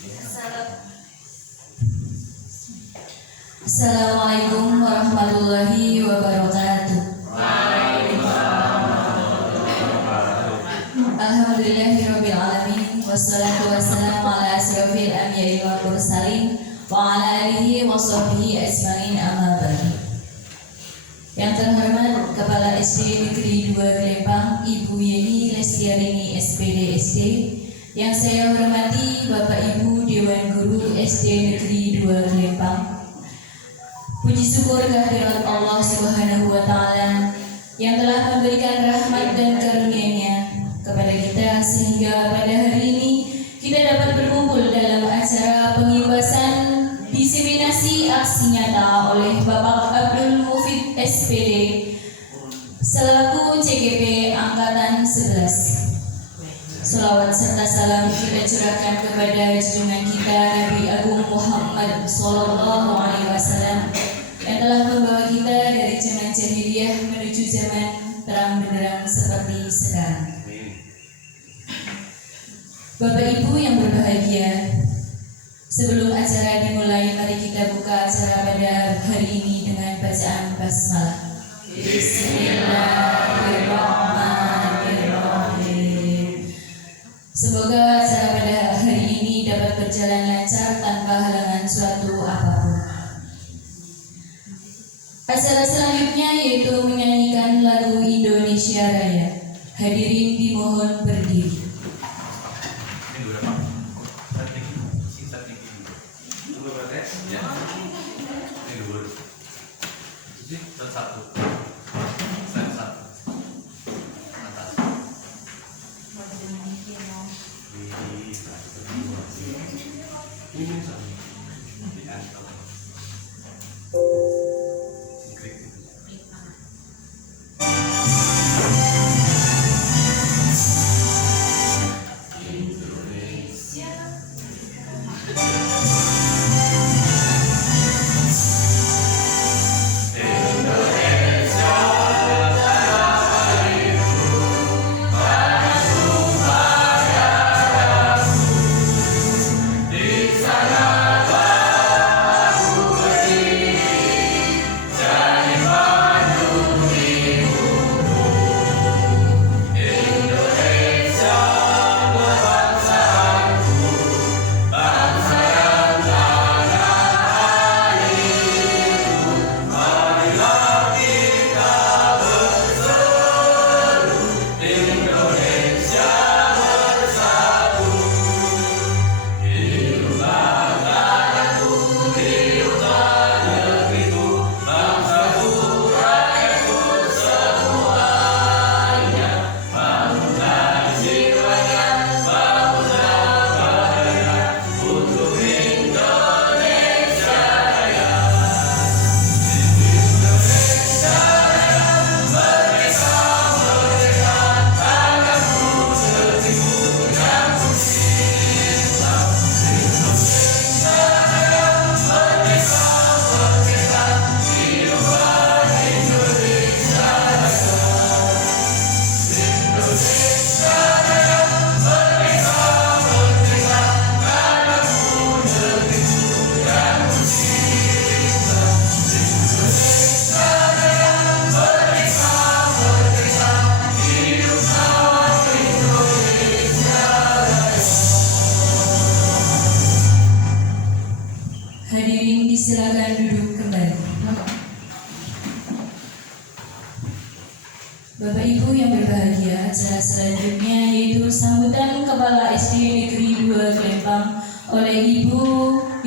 Assalamualaikum warahmatullahi wabarakatuh. Alhamdulillahirabbil alamin wassalatu wassalamu ala asyrofil anbiya'i wal mursalin wa ala alihi wa sahbihi ajmain, amma ba'du. Yang terhormat Kepala SD Negeri 2 Gelembang, Ibu Yeni Lestiarini SPD SD. Yang saya hormati Bapak Ibu Dewan Guru SD Negeri 2 Gelembang. Puji syukur kehadirat Allah Subhanahu wa Ta'ala yang telah memberikan rahmat dan karunia-Nya kepada kita sehingga pada hari ini kita dapat berkumpul dalam acara pengibasan diseminasi aksi nyata oleh Bapak Abdul Mufid SPD selaku CGP Angkatan 11. Salawat serta salam kita curahkan kepada junjungan kita Nabi Agung Muhammad Sallallahu Alaihi Wasallam yang telah membawa kita dari zaman jahiliyah menuju zaman terang benderang seperti sekarang. Bapak Ibu yang berbahagia, sebelum acara dimulai, mari kita buka acara pada hari ini dengan bacaan basmalah. Bismillahirrahmanirrahim. Semoga acara pada hari ini dapat berjalan lancar tanpa halangan suatu apapun. Acara selanjutnya yaitu menyanyikan lagu Indonesia Raya. Hadirin dimohon berdiri. Hadirin disilakan duduk kembali. Bapak Ibu yang berbahagia, acara selanjutnya yaitu sambutan Kepala SD Negeri 2 Gelembang oleh Ibu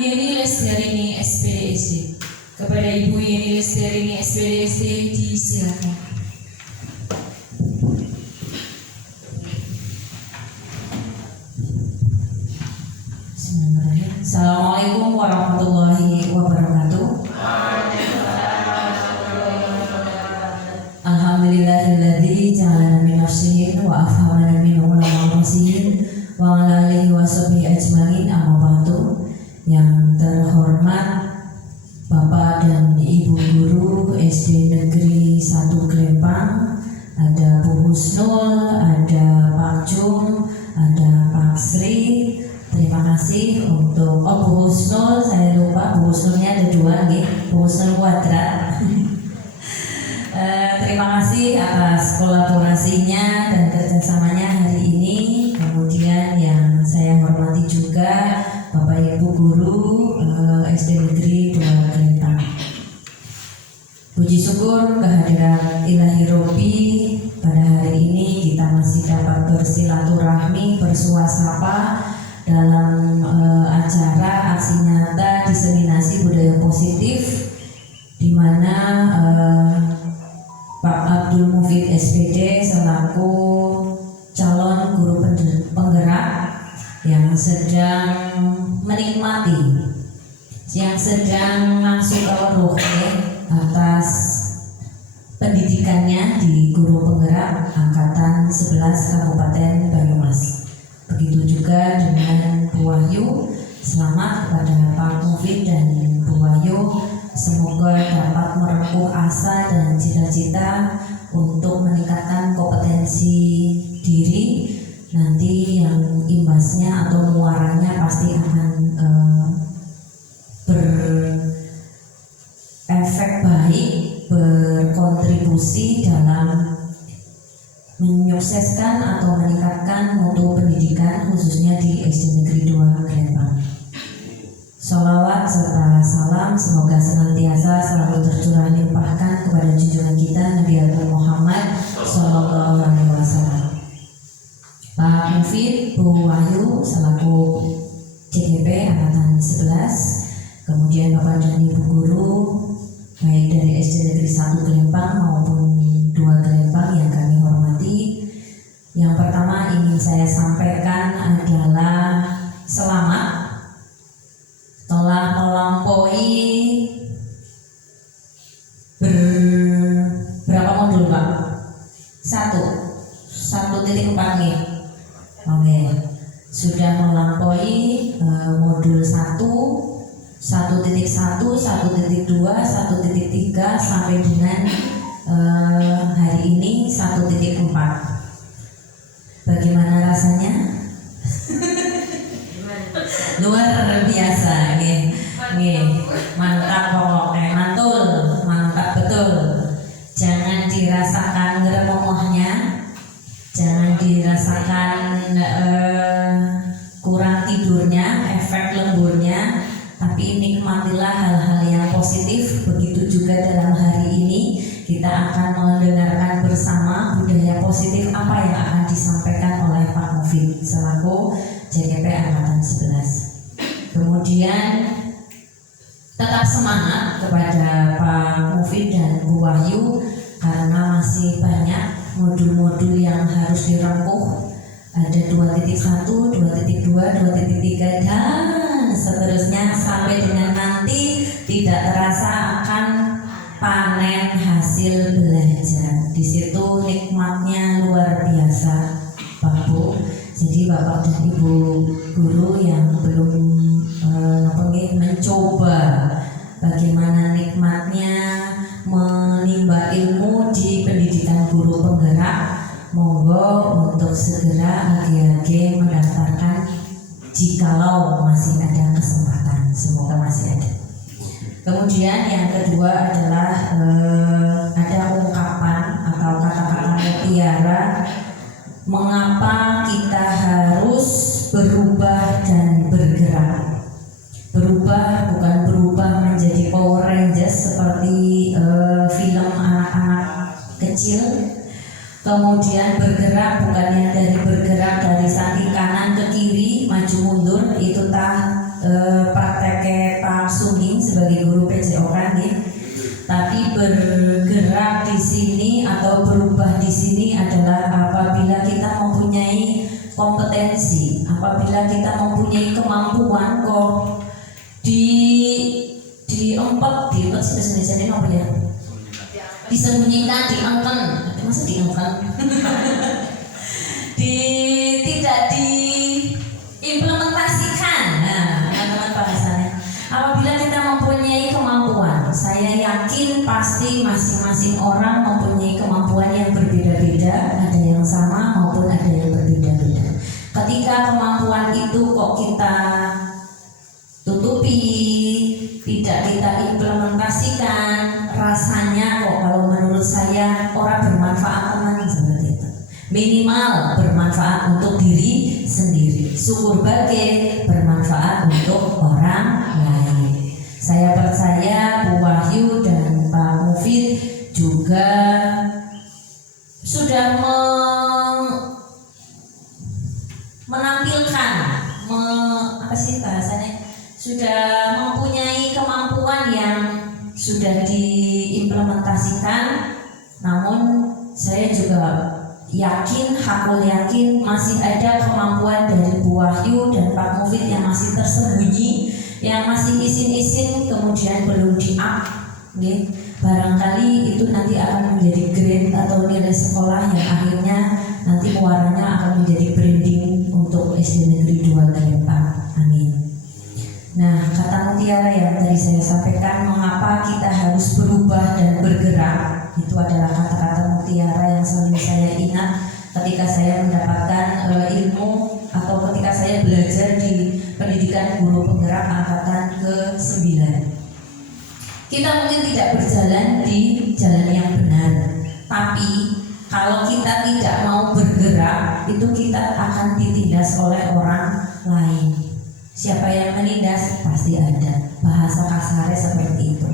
Yeni Lestiarini SPD SD. Kepada Ibu Yeni Lestiarini SPD SD disilakan. Assalamualaikum warahmatullahi wabarakatuh. Alhamdulillahilladzi ja'alana min nafsihin wa afhamana min ulama nafsihin wa ala alihi wa sahbihi ajmain, amma ba'du. Yang terhormat Bapak dan Ibu Guru SD Negeri 1 Gelembang, ada Bu Husnul, ada Pak Jum, ada Pak Sri. Terima kasih kasih untuk Bu Husnul, saya lupa Bu Husnulnya ada dua nih, Bu Husnul Kuadrat. Terima kasih atas kolaborasinya dan kerjasamanya hari ini. Kemudian yang saya hormati juga Bapak Ibu Guru SD Negeri 2 Gelintang. Puji syukur kehadiran Ilahi Robi, pada hari ini kita masih dapat bersilaturahmi, bersuasapa dalam acara aksi nyata diseminasi budaya positif, di mana Pak Abdul Mufid SPD selaku calon guru penggerak yang sedang menikmati, yang sedang masuk ke ruh atas pendidikannya di guru penggerak angkatan 11 Kabupaten Banyumas. Begitu juga dengan Bu Wahyu. Selamat kepada Pak Mufid dan Bu Wahyu. Semoga dapat merengkuh asa dan cita-cita untuk meningkatkan kompetensi diri. Nanti yang imbasnya atau muaranya pasti akan berefek baik, berkontribusi dalam menyukseskan atau meningkatkan mutu pendidikan khususnya di SD Negeri 2 Gelintang. Sholawat serta salam semoga senantiasa selalu tercurah limpahkan kepada junjungan kita Nabi Agung Muhammad Sallallahu Alaihi Wasallam. Pak Mufid, Bu Wahyu selaku CGP angkatan 11, kemudian Bapak dan Ibu Guru baik dari SD Negeri 1 Gelintang maupun 2 Gelintang yang kami hormati. Yang pertama ingin saya sampaikan adalah selamat telah melampaui berapa modul Pak? 1.4 nih. Oke. Sudah melampaui modul 1, 1.1, 1.2, 1.3 sampai dengan hari ini 1.4. Bagaimana rasanya? Luar biasa, mantap pokoknya, mantap betul. Jangan dirasakan ngeremohnya, jangan dirasakan kurang tidurnya, efek lemburnya, tapi nikmatilah hal-hal yang positif. Begitu juga dalam hari ini kita akan mendengarkan bersama budaya positif apa yang akan disampaikan oleh Pak Mufid selaku JKP angkatan 11. Kemudian tetap semangat kepada Pak Mufid dan Bu Wahyu karena masih banyak modul-modul yang harus direngkuh. Ada 2.1, 2.2, 2.3 dan seterusnya sampai dengan nanti tidak terasa akan panen hasil belajar. Di situ nikmatnya luar biasa, Pak Bu. Jadi Bapak dan Ibu Guru yang belum mencoba bagaimana nikmatnya menimba ilmu di pendidikan guru penggerak, monggo untuk segera agi-agi mendaftarkan jikalau masih ada kesempatan. Semoga masih ada. Kemudian yang kedua adalah ada ungkapan atau kata-kata mutiara, mengapa kita harus berubah dan bergerak. Berubah bukan berubah menjadi Power Rangers seperti film anak-anak kecil. Kemudian bergerak bukannya bergerak dari samping kanan ke kiri, maju mundur, itu praktek Pak Suging sebagai guru PJO kan ya. Tapi bergerak di sini atau berubah di sini adalah apabila kita mempunyai kompetensi, apabila kita mempunyai kemampuan kok disembunyikan, diangkat, masa diangkat? Tidak diimplementasikan. Nah, teman-teman bahasannya. Apabila kita mempunyai kemampuan, saya yakin pasti masing-masing orang mempunyai kemampuan yang berbeda-beda, ada yang sama maupun ada yang berbeda-beda. Ketika kemampuan itu kok kita minimal bermanfaat untuk diri sendiri. Syukur bage bermanfaat untuk orang lain. Saya percaya Bu Wahyu dan Pak Mufid juga sudah menampilkan apa sih bahasanya, sudah mempunyai kemampuan yang sudah diimplementasikan. Namun saya juga yakin, hakul yakin masih ada kemampuan dari Bu Wahyu dan Pak Mufid yang masih tersembunyi, yang masih isin-isin kemudian belum di-up. Barangkali itu nanti akan menjadi grade atau nilai sekolah yang akhirnya nanti muaranya akan menjadi branding untuk SD Negeri 2 ke depan. Amin. Nah, kata mutiara yang tadi saya sampaikan, mengapa kita harus berubah dan bergerak, itu adalah kata-kata mutiara yang selalu saya ingat ketika saya mendapatkan ilmu atau ketika saya belajar di pendidikan guru penggerak angkatan ke-9. Kita mungkin tidak berjalan di jalan yang benar, tapi kalau kita tidak mau bergerak, itu kita akan ditindas oleh orang lain. Siapa yang menindas? Pasti ada. Bahasa kasarnya seperti itu.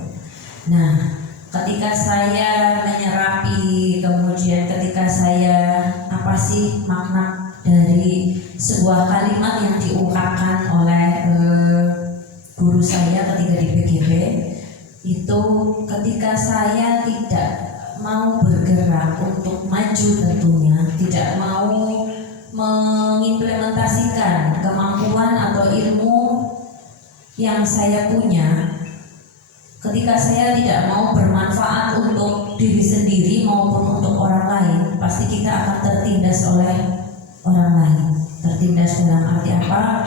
Nah, ketika saya menyerapi, kemudian ketika saya apa sih makna dari sebuah kalimat yang diungkapkan oleh guru saya ketika di PGB, itu ketika saya tidak mau bergerak untuk maju, tentunya tidak mau mengimplementasikan kemampuan atau ilmu yang saya punya, ketika saya tidak mau bermanfaat untuk diri sendiri maupun untuk orang lain, pasti kita akan tertindas oleh orang lain. Tertindas dalam arti apa?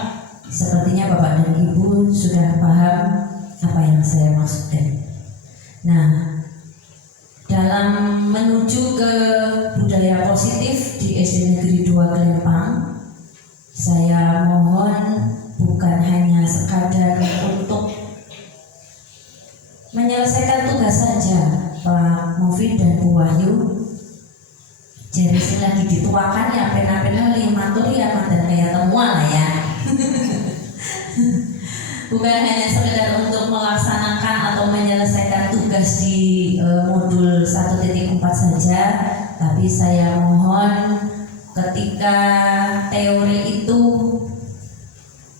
Sepertinya Bapak dan Ibu sudah paham apa yang saya maksudkan. Nah, dalam menuju ke budaya positif di SD Negeri 2 Gelempang, saya mohon bukan hanya sekadar untuk menyelesaikan tugas saja, Pak Mufid dan Bu Wahyu. Jadi lagi dituakan ya pena-pena limatur ya mantan kayak temuan lah ya. Bukan hanya sekedar untuk melaksanakan atau menyelesaikan tugas di modul 1.4 saja, tapi saya mohon ketika teori itu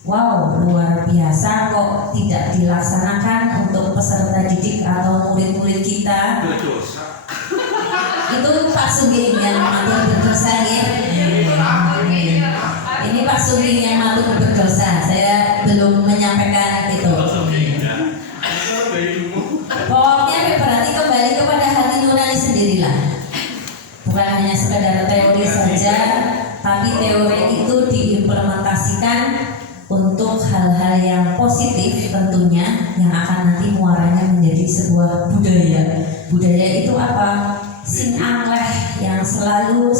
wow luar biasa kok tidak dilaksanakan untuk peserta didik atau murid-murid kita. Itu Pak Sugeng yang matur berdosa ya. Ini Pak Sugeng yang matur berdosa. Saya belum menyampaikan itu. Pokoknya berarti kembali kepada hati nurani sendirilah. Bukan hanya sekedar teori saja, tapi teori itu diimplementasikan untuk hal-hal yang positif tentunya, yang akan nanti muaranya menjadi sebuah budaya. Budaya itu apa? Sing angleh yang selalu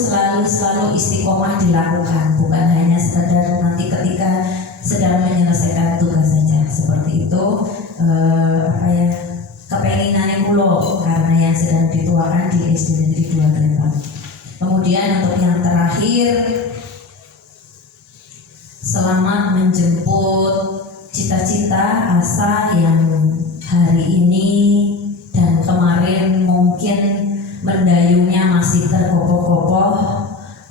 istiqomah dilakukan, bukan hanya sekedar nanti ketika sedang menyelesaikan tugas saja. Seperti itu kepenginannya kulo karena yang sedang dituakan di SD Negeri 2 Gelempang. Kemudian untuk yang terakhir, selamat menjemput cita-cita, asa yang hari ini dan kemarin mungkin mendayungnya masih terkopoh-kopoh.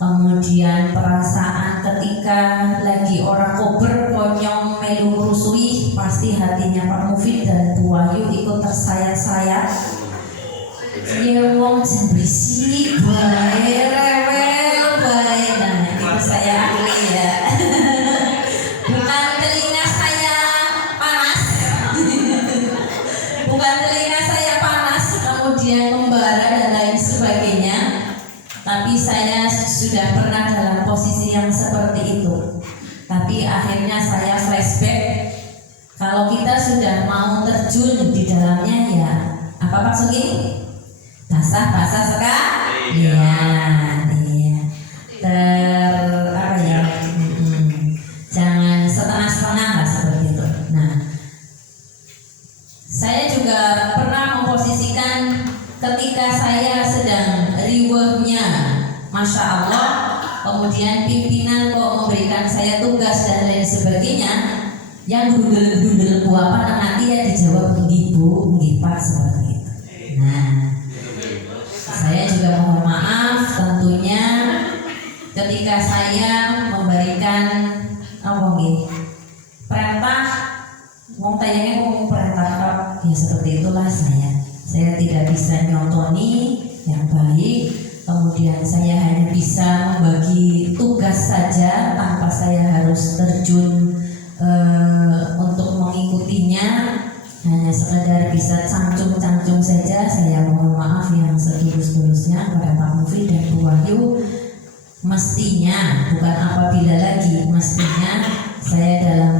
Kemudian perasaan ketika lagi orang kober konyong melu rusui, pasti hatinya Pak Mufid dan Bu Wahyu ikut tersayat-sayat. Ya wong berisik bae, rewel bae. Nah, itu saya akui ya. Bukan telinga saya panas. Bukan telinga saya panas kemudian membara dan lain sebagainya. Tapi saya sudah pernah dalam posisi yang seperti itu. Tapi akhirnya saya flashback. Kalau kita sudah mau terjun di dalamnya ya apa Pak Sugi? Basah sekali. Iya. Jangan setengah-setengah lah seperti itu. Nah, saya juga pernah memposisikan ketika saya sedang riwehnya, Masya Allah, kemudian pimpinan kok memberikan saya tugas dan lain sebagainya, yang gundel-gundel ku apa nanti ya dijawab nggih Bu, nggih Pak, seperti itu. Nah, saya juga mohon maaf tentunya ketika saya memberikan perintah, mau tayangnya ngomong perintah ya seperti itulah saya tidak bisa nyontoni yang baik, kemudian saya hanya bisa membagi tugas saja tanpa saya harus terjun untuk mengikutinya, hanya sekedar bisa cangcung-cangcung saja. Saya mohon maaf yang setulus-tulusnya kepada Pak Mufid dan Bu Wahyu. Mestinya, bukan apabila lagi, mestinya saya dalam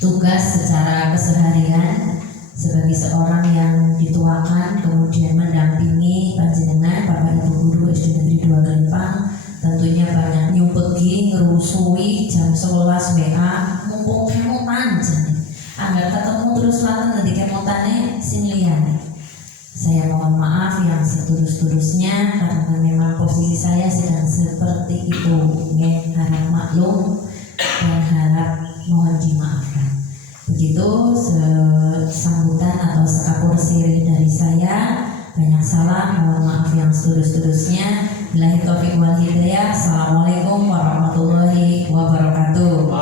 tugas secara keseharian sebagai seorang yang dituakan, kemudian mendampingi panjenengan Bapak Ibu Guru SD Negeri 2 Gelempang, tentunya banyak nyumpegi, ngerusui jam 11 WA, mumpung kemutan agar ketemu terus laten nanti kemutannya sing liyane. Saya mohon maaf yang setulus-tulusnya karena memang posisi saya sedang seperti itu, harap maklum dan harap mohon dimaafkan. Begitu sambutan atau sekapur sirih dari saya. Banyak salah, mohon maaf yang setulus-tulusnya. Billahi taufiq wal hidayah. Assalamualaikum warahmatullahi wabarakatuh.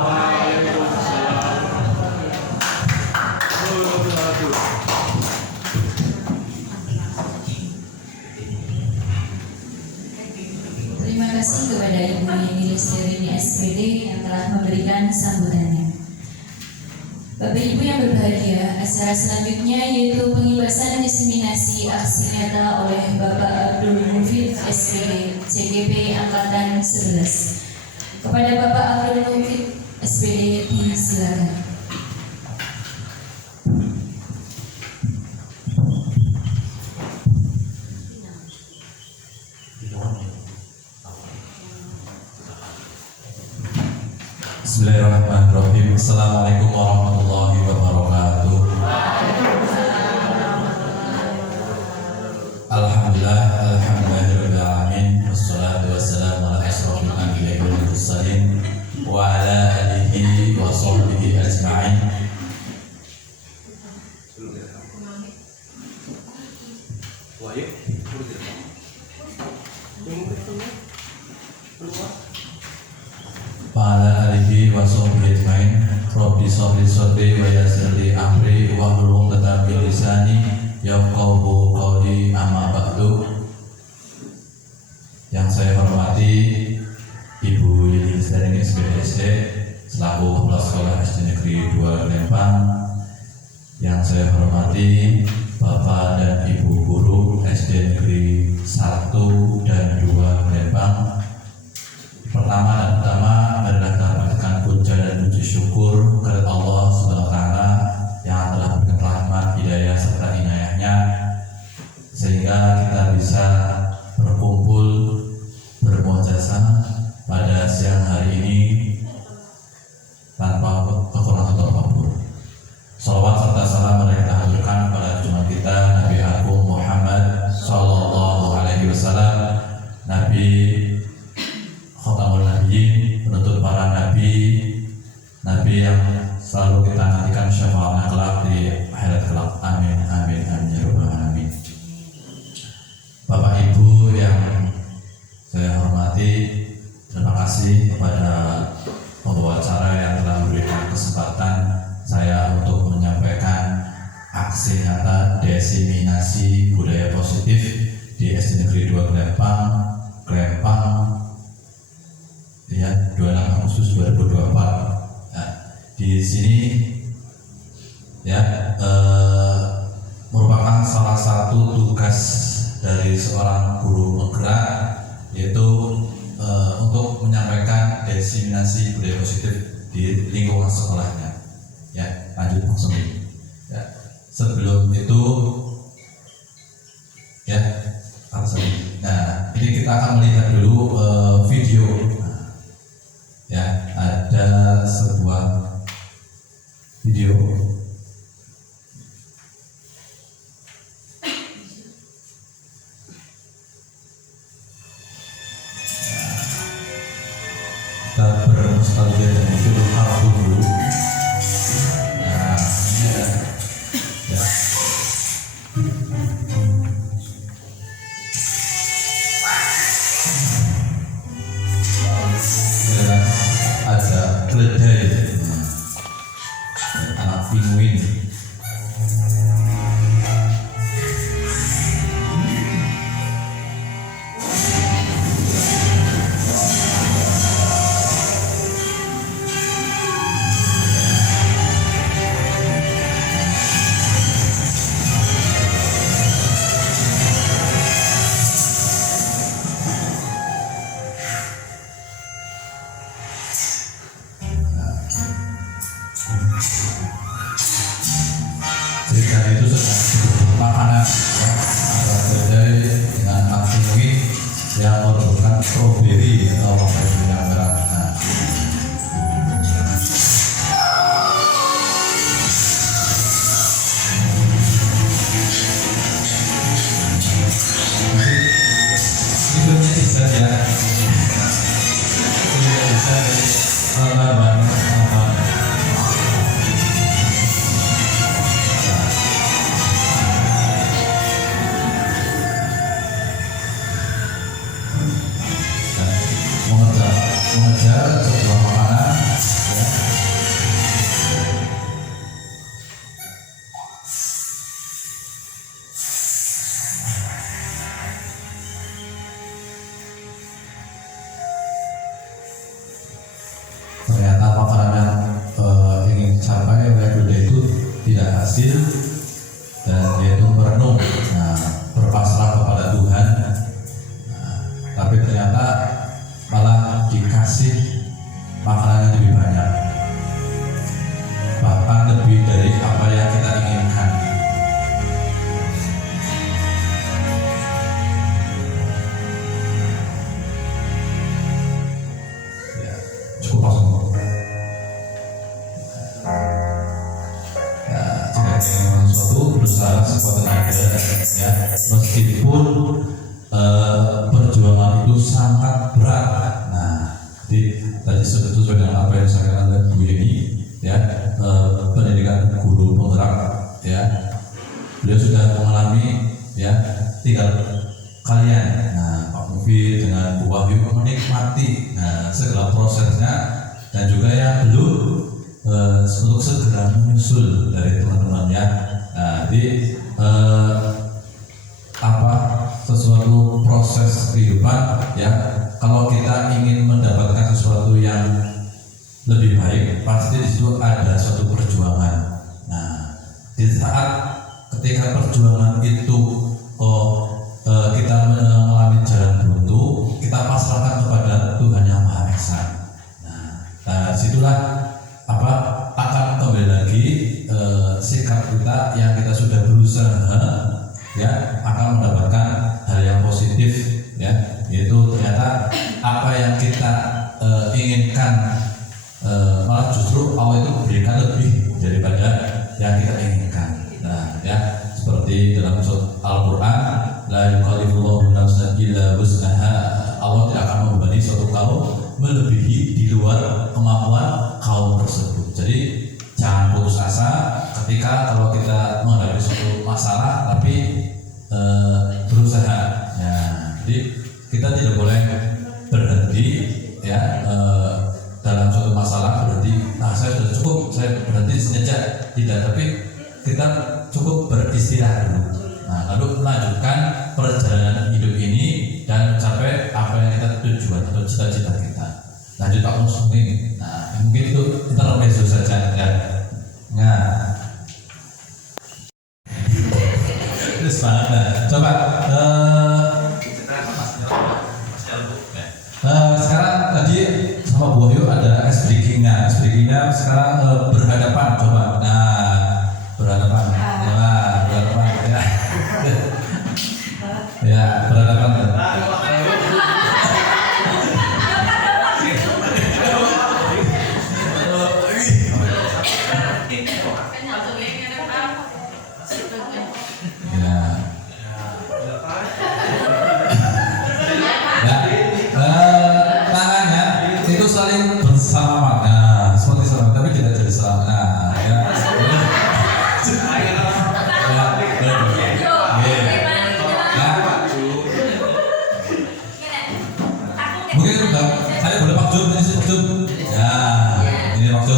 Terima kasih kepada Ibu Yeni Lestari SPD yang telah memberikan sambutannya. Bapak Ibu yang berbahagia, acara selanjutnya yaitu pengibasan diseminasi aksi nyata oleh Bapak Abdul Mufid SPD CGP Angkatan 11. Kepada Bapak Abdul Mufid SPD disilakan. Bismillahirrahmanirrahim. Assalamualaikum warahmatullahi wabarakatuh. Alhamdulillah, alhamdulillahirabbil alamin. Wassalatu wassalamu ala asyrofil anbiya'i wal mursalin wa ala alihi wa sahbihi ajma'in. Ala alihi wa sahbihi ajma'in. Rabbi shrah li sadri wa yassir li amri wahlul 'uqdatam min lisani yafqahu qawli, amma ba'du. Yang saya hormati Ibu Yeni Lestari SPD selaku Kepala Sekolah SD Negeri 2 Gelempang. Yang saya hormati Bapak dan Ibu Guru SD Negeri 1 dan 2 Gelempang. Pertama dan utama adalah kita memberikan puja dan puji syukur kepada Allah Subhanahu wa Ta'ala yang telah memberikan rahmat, hidayah serta inayahnya sehingga kita bisa berkumpul bermuajazah pada siang hari ini tanpa kekurangan atau apapun. Salawat serta salam mari kita haturkan pada junjungan kita Nabi Agung Muhammad Sallallahu Alaihi Wasallam, Nabi Khatamul Nabiyyin, penutup para nabi, nabi yang selalu kita nantikan syafaatnya kelak di akhirat kelak. Amin, amin, amin ya rabbal alamin. Bapak Ibu yang saya hormati, terima kasih kepada pembawa acara yang telah memberikan kesempatan saya untuk menyampaikan aksi nyata diseminasi budaya positif di SD Negeri 2 Gelempang ya, 26 Agustus 2024. Nah, di sini ya merupakan salah satu tugas dari seorang guru penggerak, yaitu untuk menyampaikan diseminasi budaya positif di lingkungan sekolahnya. Ya, lanjut langsung ini. Ya, sebelum itu ya, langsung. Nah, ini kita akan melihat dulu video. Ya, ada sebuah video. Ustaz Zaid dan Mufidul Harfun dulu. Nah, ini ya. Ya. Ini ada keledai, anak pinguin. Cerita itu sedang makanan ya. Ada keledai dengan anak pinguin yang merebutkan stroberi atau apa itu yang merah. Nah, itu bisa ya. Itu bisa dari bahan apa. Mengejar sebuah makanan ya. Ternyata makanan yang ingin dicapai oleh kuda itu tidak hasil dan dia itu merenung, berpasrah kepada Tuhan. Tapi ternyata malah dikasih makanan yang lebih banyak, bahkan lebih dari apa yang kita inginkan. Ya, cukup langsung. Ya, jika ingin sesuatu berusaha sekuat tenaga ya, meskipun perjuangan itu sangat berat. Nah, jadi tadi sesuai dengan apa yang disampaikan oleh Bu Yeni ya, pendidikan guru penggerak ya, beliau sudah mengalami ya, tinggal kalian. Nah, Pak Mufi dengan Bu Wahyu menikmati segala prosesnya dan juga yang belum untuk segera menyusul dari teman-temannya. Nah, jadi sesuatu proses kehidupan ya, kalau kita ingin mendapatkan sesuatu yang lebih baik pasti di situ ada suatu perjuangan. Nah, di saat ketika perjuangan itu kita mengalami jalan buntu, kita pasrahkan kepada Tuhan Yang Maha Esa. Nah, disitulah akan kembali lagi sikap kita yang kita sudah berusaha ya, akan mendapatkan hal yang positif ya, yaitu ternyata apa yang kita inginkan malah justru Allah itu berikan lebih daripada yang kita inginkan. Nah ya, seperti dalam surat Al-Quran, la yukallifullahu nafsan illa wus'aha, Allah tidak akan membebani suatu kaum melebihi di luar kemampuan kaum tersebut. Jadi jangan putus asa ketika kalau kita menghadapi suatu masalah, tapi berusaha ya. Jadi kita tidak boleh berhenti ya, dalam suatu masalah berhenti, saya sudah cukup, saya berhenti sejenak, tidak, tapi kita cukup beristirahat dulu. Nah, lalu melanjutkan perjalanan hidup ini dan mencapai apa yang kita tujuan atau cita-cita kita. Lanjut Pak Muslim. Nah, mungkin itu intermezzo saja ya. Nah, coba sekarang tadi sama Bu Wahyu ada ice breaking-nya sekarang berhadapan, coba. Nah, berhadapan ya. Ya, berhadapan ya. Tangannya itu saling bersalaman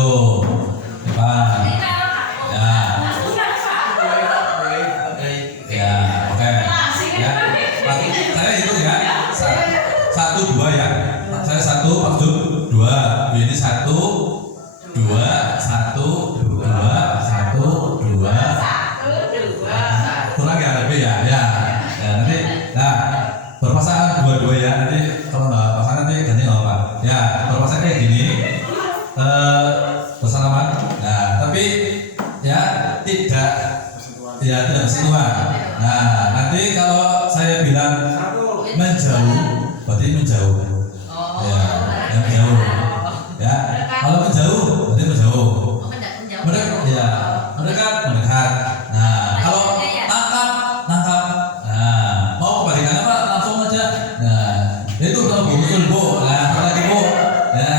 tuh. Depan. Ya. Ya, oke. Ya. Berarti saya hitung ya. Satu dua ya. Saya satu maksud dua. Ini satu dua satu dua satu dua. Kurang ya lebih ya. Ya. Ya nanti. Nah berpasangan dua-dua ya. Nanti kalau nggak pasangan nanti ganti nggak apa. Ya berpasangan kayak gini. Bersalaman. Nah tapi ya tidak bersentuhan. Nah nanti kalau saya bilang menjauh, berarti menjauh. Ya, yang menjauh. Ya, kalau menjauh, berarti menjauh. Mendekat, ya, mendekat. Nah, kalau tangkap. Nah, mau kebalikannya Pak, langsung aja. Nah, itu kalau busul Bu. Nah, lagi Bu. Ya,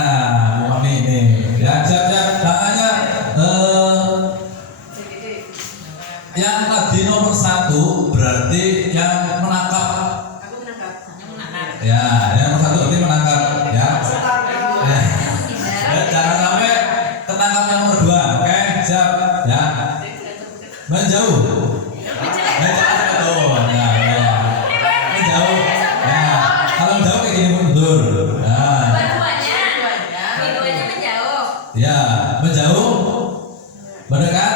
Bu Mami ini. Ya, siap. Tangannya yang tadi nomor 1 berarti yang menangkap. Ya, yang nomor 1 berarti menangkap. Ya. Jangan sampai ketangkap yang nomor 2. Oke, siap. Ya. Menjauh. Betul. Ya. Menjauh. Ya. Kalau menjauh kayak gini mundur. Nah. Ya, menjauh. Mendekat.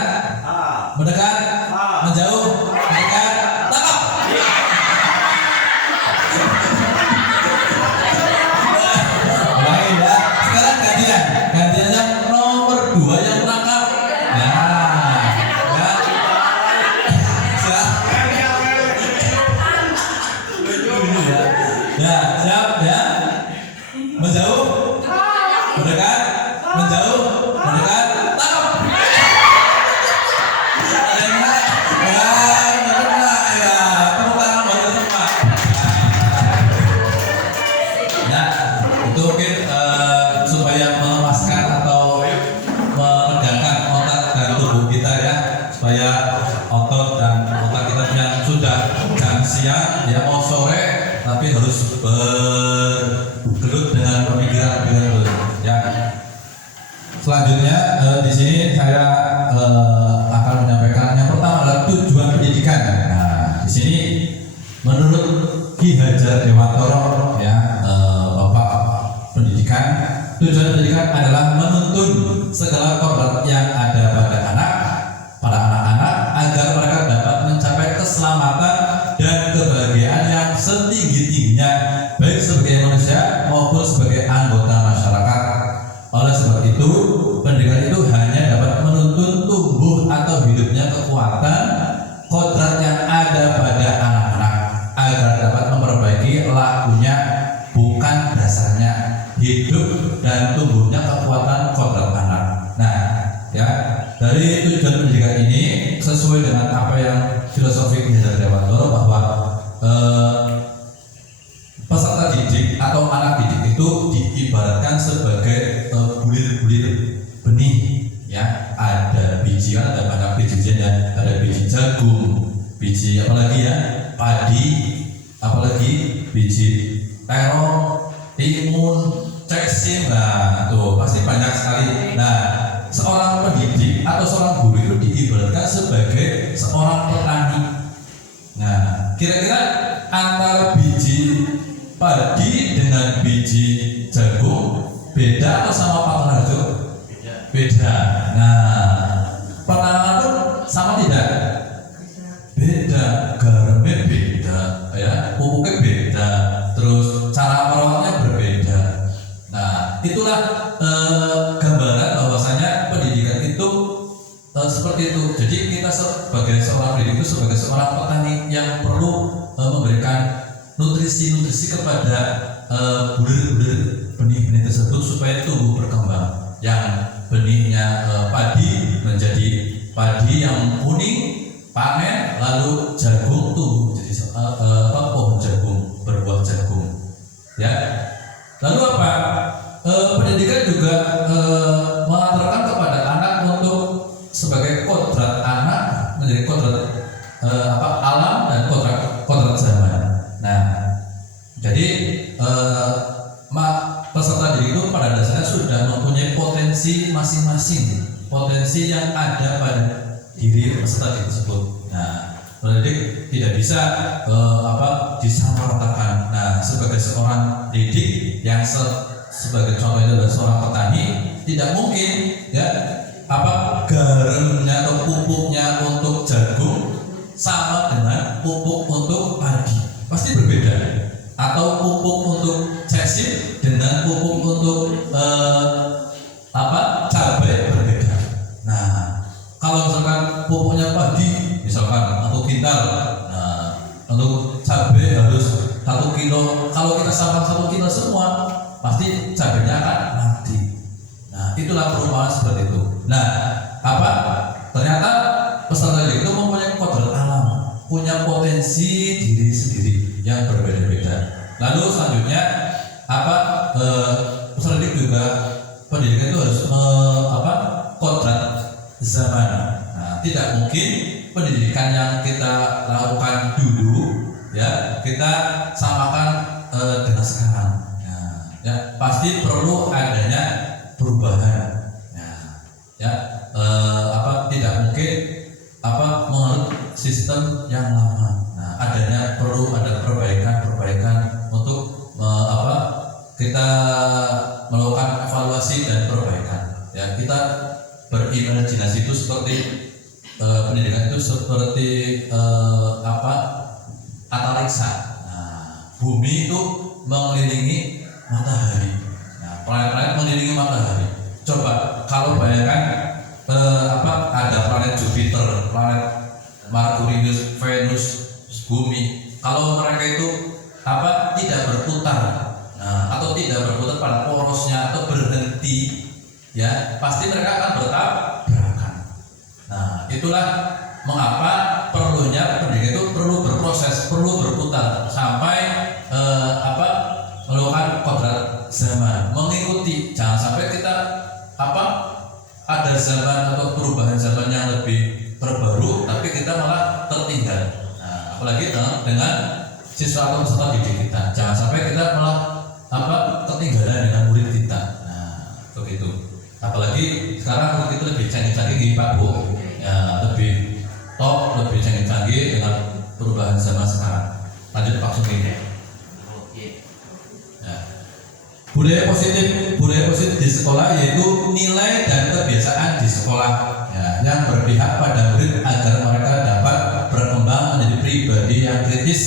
Menjauh. Mendekat. Tangkap. Ulangi ya. Sekarang gantian yang nomor 2 yang menangkap. Ya. Ya, siap ya. Menjauh. Mendekat. Menjauh. Mendekat. Tangkap. Itu mungkin supaya melepaskan atau meregangkan otot dan tubuh kita ya, supaya otot dan otak kita yang sudah jam siang ya mau sore tapi harus bergelut dengan pemikiran ya. Selanjutnya di sini saya akan menyampaikan yang pertama adalah tujuan pendidikan. Nah, di sini menurut Ki Hajar Dewantoro ya, Bapak Pendidikan, tujuan pendidikan adalah menuntun segala kodrat yang ada pada anak-anak agar mereka dapat mencapai keselamatan dan kebahagiaan yang setinggi-tingginya baik sebagai manusia maupun sebagai anggota masyarakat. Oleh sebab itu, pendidikan itu hanya dapat menuntun tumbuh atau hidupnya kekuatan kodrat yang ada pada anak-anak agar dapat memperbaiki lakunya, bukan dasarnya hidup dan tumbuhnya kekuatan kodrat anak. Nah, ya dari tujuan pendidikan ini sesuai dengan apa yang filosofi Ki Hajar Dewantoro bahwa peserta didik atau anak didik itu diibaratkan sebagai bulir-bulir benih ya. Ada biji, kan ada banyak biji-bijian, ada biji jagung, biji apalagi ya, padi, apalagi biji terong, timun, cesim. Nah tuh pasti banyak sekali. Nah, seorang pendidik atau seorang guru itu diibaratkan sebagai seorang petani. Nah, kira-kira antara biji padi dengan biji jagung beda atau sama Pak Rajo? Beda. Nah, penanganan pun sama tidak? Beda. Garamnya beda, ya, pupuknya beda, terus cara merawatnya berbeda. Nah, itulah gambaran bahwasanya pendidikan itu seperti itu. Jadi kita sebagai seorang pendidik itu sebagai seorang petani yang perlu memberikan nutrisi kepada bulir-bulir benih-benih tersebut supaya tumbuh berkembang. Yang benihnya padi menjadi padi yang kuning, panen, lalu jagung tumbuh jadi pohon jagung, berbuah jagung. Ya. Lalu apa? Pendidikan juga mengantarkan kepada anak untuk sebagai kodrat anak menjadi kodrat alam dan kodrat zaman. Nah, jadi peserta didik itu pada dasarnya sudah mempunyai potensi masing masing-masing potensi yang ada pada diri peserta didik tersebut. Nah, pendidik tidak bisa disamaratakan. Nah, sebagai seorang didik yang sebagai contohnya adalah seorang petani, tidak mungkin ya garamnya atau pupuknya untuk jagung sama dengan pupuk untuk padi, pasti berbeda. Atau pupuk untuk cacing dengan pupuk untuk cabai berbeda. Nah, kalau misalkan pupuknya padi, misalkan 1 kintal, nah untuk cabai harus 1 kilo. Kalau kita sama 1 kilo semua, pasti cabainya akan mati. Nah, itulah perumpamaan seperti itu. Nah, ternyata peserta didik itu mempunyai kodrat alam, punya potensi diri sendiri yang berbeda-beda. Lalu selanjutnya peserta didik juga pendidikan itu harus kodrat zaman. Nah, tidak mungkin pendidikan yang kita lakukan dulu ya kita samakan dengan sekarang. Nah, ya pasti perlu adanya perubahan. Nah, ya tidak mungkin menganut sistem yang lama. Nah, perlu ada perbaikan untuk kita melakukan evaluasi dan perbaikan. Ya, kita berimajinasi itu seperti pendidikan itu seperti antariksa. Nah, bumi itu mengelilingi matahari. Nah, planet-planet mengelilingi matahari. Coba kalau bayangkan ada planet Jupiter, planet Merkurius, Venus, bumi. Kalau mereka itu tidak berputar, atau tidak berputar pada porosnya atau berhenti, ya pasti mereka akan bertabrakan. Nah, itulah mengapa perlunya pendidikan itu perlu berproses, perlu berputar sampai melakukan kodrat zaman, mengikuti. Jangan sampai kita ada zaman atau perubahan zaman yang lebih terbaru, tapi kita malah tertinggal. Nah, apalagi dengan siswa atau peserta didik kita, jangan sampai kita malah ketinggalan dengan murid kita. Nah, begitu. Apalagi sekarang murid itu lebih canggih-canggih Pak Bu, ya lebih top, lebih canggih-canggih dengan perubahan zaman sekarang. Lanjut Pak Sugeng. Budaya positif di sekolah yaitu nilai dan kebiasaan di sekolah ya, yang berpihak pada murid agar mereka dapat berkembang menjadi pribadi yang kritis,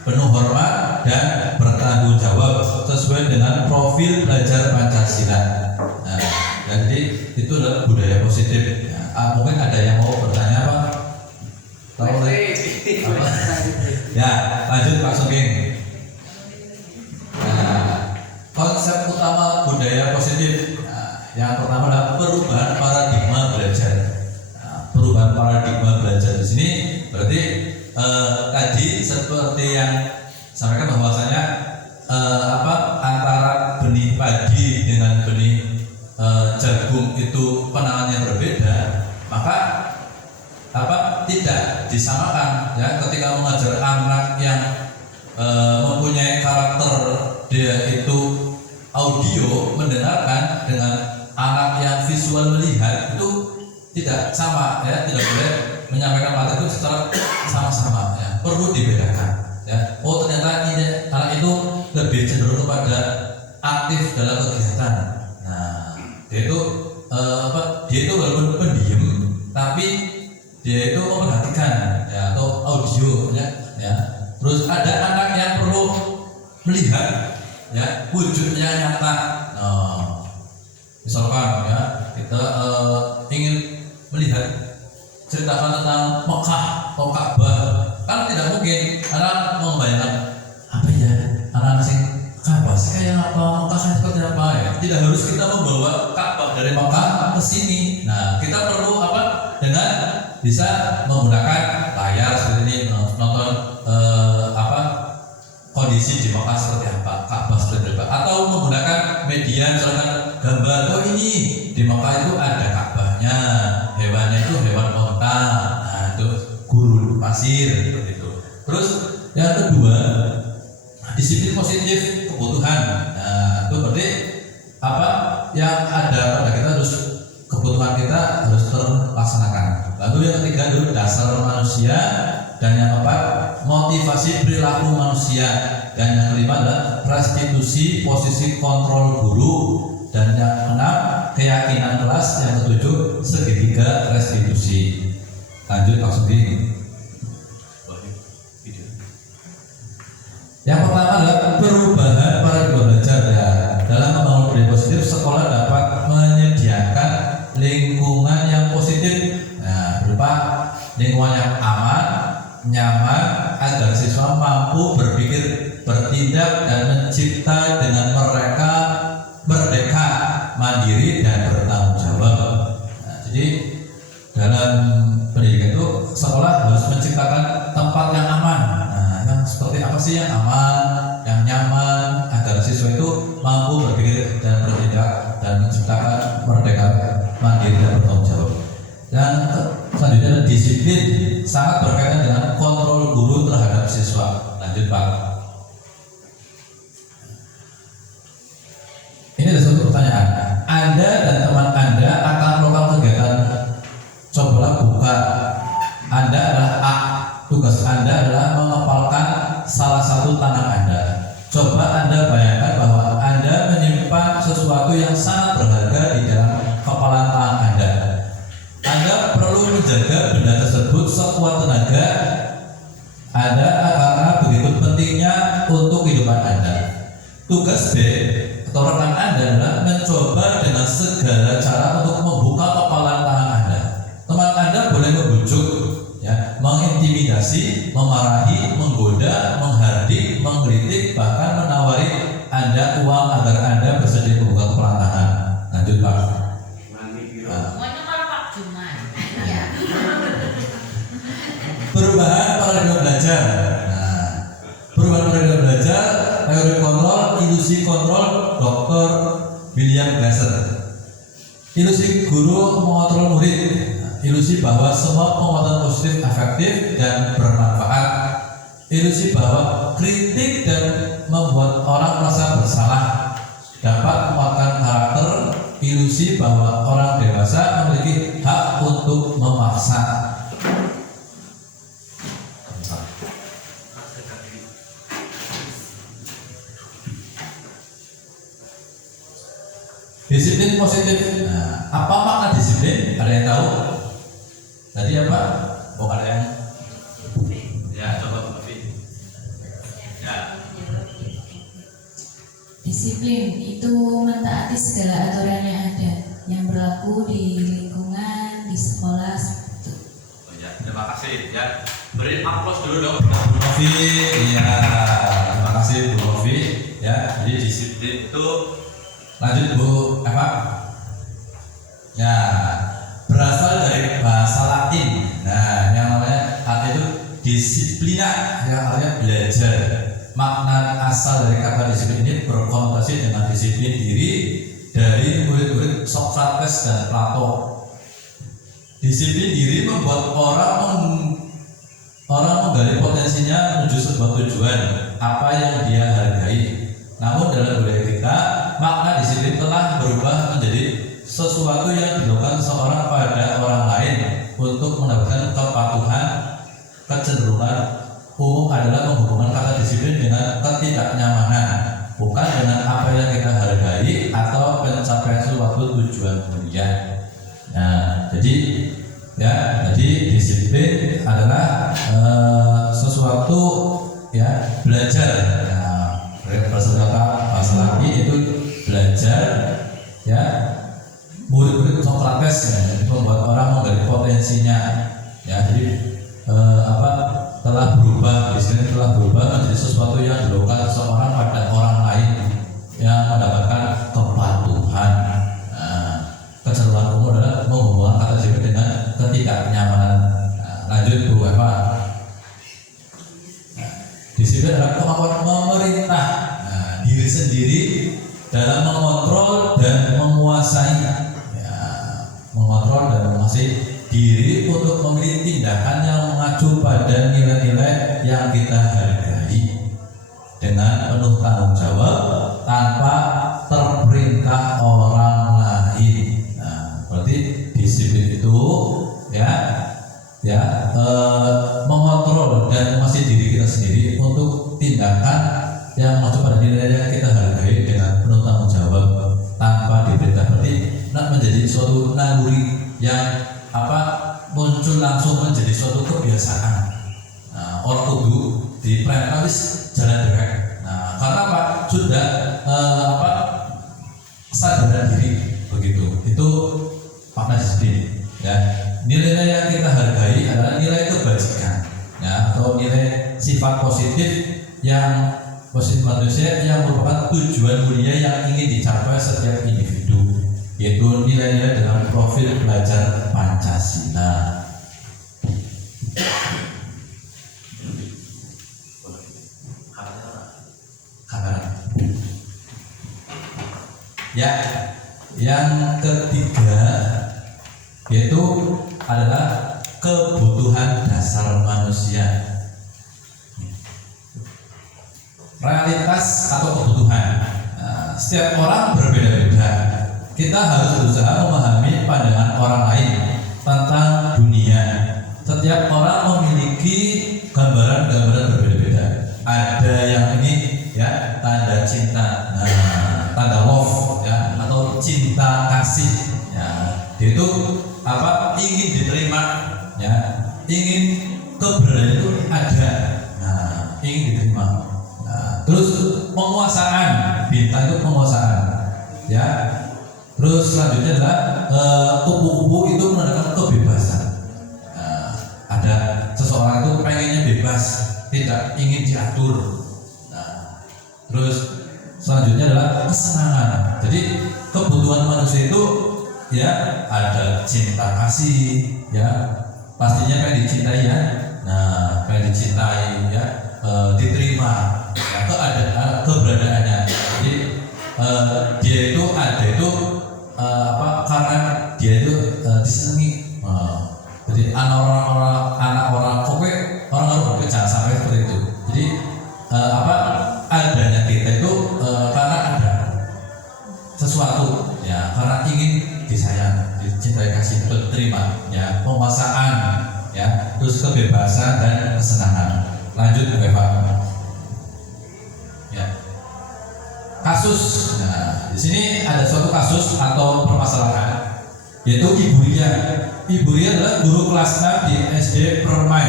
penuh hormat dan bertanggung jawab sesuai dengan profil belajar Pancasila. Nah, jadi itu adalah budaya positif. Ya, mungkin ada yang mau bertanya Pak? Ya, lanjut Pak Sugeng. Konsep utama budaya positif yang pertama adalah perubahan paradigma belajar. Perubahan paradigma belajar di sini berarti tadi seperti yang sampaikan bahwasanya antara benih padi dengan benih jagung itu penanganannya berbeda, maka tidak disamakan ya ketika mengajar anak yang mempunyai karakter dia itu audio mendengarkan dengan anak yang visual melihat itu tidak sama ya, tidak boleh menyampaikan materi itu secara sama-sama ya, perlu dibedakan ya. Oh ternyata ini anak itu lebih cenderung kepada aktif dalam kegiatan. Nah dia itu walaupun pendiam tapi dia itu memperhatikan ya, atau audio ya. Terus ada anak yang perlu melihat ya wujudnya nyata. Misalkan ya kita ingin melihat ceritakan tentang Mekah atau Ka'bah, kan tidak mungkin anak membayangkan apa ya anak asing Ka'bah kayak apa, Mekah seperti apa ya. Tidak harus kita membawa Ka'bah dari Mekah ke sini. Nah kita perlu dengan bisa menggunakan layar seperti ini, nonton kondisi di Mekah seperti apa, Ka'bah seperti apa, atau menggunakan media misalkan gambar, oh ini di Mekah itu ada Ka'bahnya, hewannya itu hewan onta, nah itu gurun pasir seperti itu. Terus yang kedua, disiplin positif kebutuhan. Nah itu berarti yang ada pada kita harus kehidupan kita harus terlaksanakan. Lalu yang ketiga itu dasar manusia, dan yang keempat motivasi perilaku manusia, dan yang kelima adalah restitusi posisi kontrol guru, dan yang keenam keyakinan kelas, yang ketujuh segitiga restitusi. Lanjut langsung ini. Yang pertama adalah perubahan paradigma belajar. Ya, dalam membangun budaya positif, sekolah dapat menyediakan lingkungan yang positif, berupa lingkungan yang aman, nyaman, agar siswa mampu berpikir, bertindak, dan mencipta dengan mereka merdeka, mandiri, dan bertanggung jawab. Jadi dalam pendidikan itu sekolah harus menciptakan tempat yang aman. Yang seperti apa sih yang aman, yang nyaman, agar siswa itu mampu berpikir dan bertindak dan menciptakan merdeka, mandiri, dan bertanggung jawab. Dan selanjutnya adalah disiplin, sangat berkaitan dengan kontrol guru terhadap siswa. Lanjut Pak. Ini ada satu pertanyaan. Anda dan teman Anda akan melakukan kegiatan cobalah buka. Anda adalah A. Tugas Anda adalah mengepalkan salah satu tangan Anda. Coba Anda bayangkan bahwa Anda menyimpan sesuatu yang sangat berharga di dalam kepalan tangan Anda. Anda perlu menjaga benda tersebut sekuat tenaga Anda karena begitu pentingnya untuk kehidupan Anda. Tugas B atau rekan Anda adalah mencoba dengan segala cara untuk membuka kepalan tangan Anda. Teman Anda boleh membujuk, mengintimidasi, memarahi, menggoda, menghardik, mengkritik, bahkan menawari Anda uang agar Anda bersedia membuka kepalan tangan. Lanjut Pak. Perubahan paradigma belajar. Perubahan paradigma belajar, teori kontrol, ilusi kontrol, Dr. William Glasser. Ilusi guru mengontrol murid. Ilusi bahwa semua penguatan positif efektif dan bermanfaat. Ilusi bahwa kritik dan membuat orang merasa bersalah dapat menguatkan karakter. Ilusi bahwa orang dewasa memiliki hak untuk memaksa. Disiplin positif. Apa makna disiplin? Ada yang tahu? Tadi apa? Oh, ada yang? Ya, coba Bu Novi. Ya. Disiplin itu mentaati segala aturan yang ada, yang berlaku di lingkungan, di sekolah. Oh ya, terima kasih. Ya, beri aplaus dulu dong Bu Novi. Ya, terima kasih Bu Novi. Ya, jadi disiplin itu. Lanjut Bu Eva. Ya, berasal dari bahasa Latin. Nah, yang namanya arti itu disiplina, yang artinya belajar. Makna asal dari kata disiplin ini berkonotasi dengan disiplin diri dari murid-murid Socrates dan Plato. Disiplin diri membuat orang menggali potensinya menuju sebuah tujuan, apa yang dia hargai. Namun dalam budaya kita, makna disiplin telah berubah menjadi sesuatu yang dilakukan seorang pada orang lain untuk mendapatkan kepatuhan. Kecenderungan umum adalah menghubungkan kata disiplin dengan ketidaknyamanan, bukan dengan apa yang kita hargai atau pencapaian suatu tujuan mulia. Nah, jadi disiplin adalah sesuatu belajar. Berkata bahasa lagi itu belajar, murid-murid Socrates membuat orang menggali potensinya. Jadi telah berubah, di sini telah berubah menjadi sesuatu yang dilakukan seseorang pada orang lain yang mendapatkan kepatuhan. Kecenderungan umum adalah menghubungkan kata disiplin dengan ketidaknyamanan. Lanjut Bu Eva. Disiplin adalah kemampuan memerintah diri sendiri dalam mengontrol dan menguasai, diri untuk memilih tindakan yang mengacu pada nilai-nilai yang kita hargai dengan penuh tanggung jawab tanpa terperintah orang lain. Berarti disiplin itu ya mengontrol dan menguasai diri kita sendiri untuk tindakan yang masuk pada nilai yang kita hargai dengan penuh tanggung jawab tanpa diperintah. Berarti menjadi suatu naluri yang muncul langsung menjadi suatu kebiasaan. Orang kudu di plan wis jalan direct. Karena sudah kesadaran diri begitu. Itu makna disiplin. Ya, nilai yang kita hargai adalah nilai kebajikan, ya, atau nilai sifat positif manusia yang merupakan tujuan mulia yang ingin dicapai setiap individu, yaitu nilai-nilai dalam profil belajar Pancasila. Ya, yang ketiga yaitu adalah kebutuhan dasar manusia. Realitas atau kebutuhan. Setiap orang berbeda-beda. Kita harus berusaha memahami pandangan orang lain tentang dunia. Setiap orang memiliki gambaran-gambaran berbeda-beda. Ada yang ini ya tanda cinta, tanda love ya, atau cinta kasih. Ya, itu ingin diterima, ya, ingin keberadaan itu ada, ingin diterima. Terus penguasaan, bintang itu penguasaan, ya. Terus selanjutnya adalah kupu-kupu itu menandakan kebebasan. Ada seseorang itu pengennya bebas, tidak ingin diatur. Terus selanjutnya adalah kesenangan. Jadi kebutuhan manusia itu ya ada cinta kasih, ya pastinya pengen dicintai ya. Pengen dicintai ya, diterima ya, keberadaannya. Jadi dia itu ada itu karena dia itu disenangi. Jadi anak orang pokoknya orang jangan sampai seperti itu. Jadi adanya kita itu karena ada sesuatu ya, karena ingin disayang, dicintai, kasih, diterima ya, penguasaan ya, terus kebebasan dan kesenangan. Lanjut Eva ya, kasus. Nah, di sini ada suatu kasus atau permasalahan, yaitu Ibu Ria adalah guru kelas 6 di SD Permai,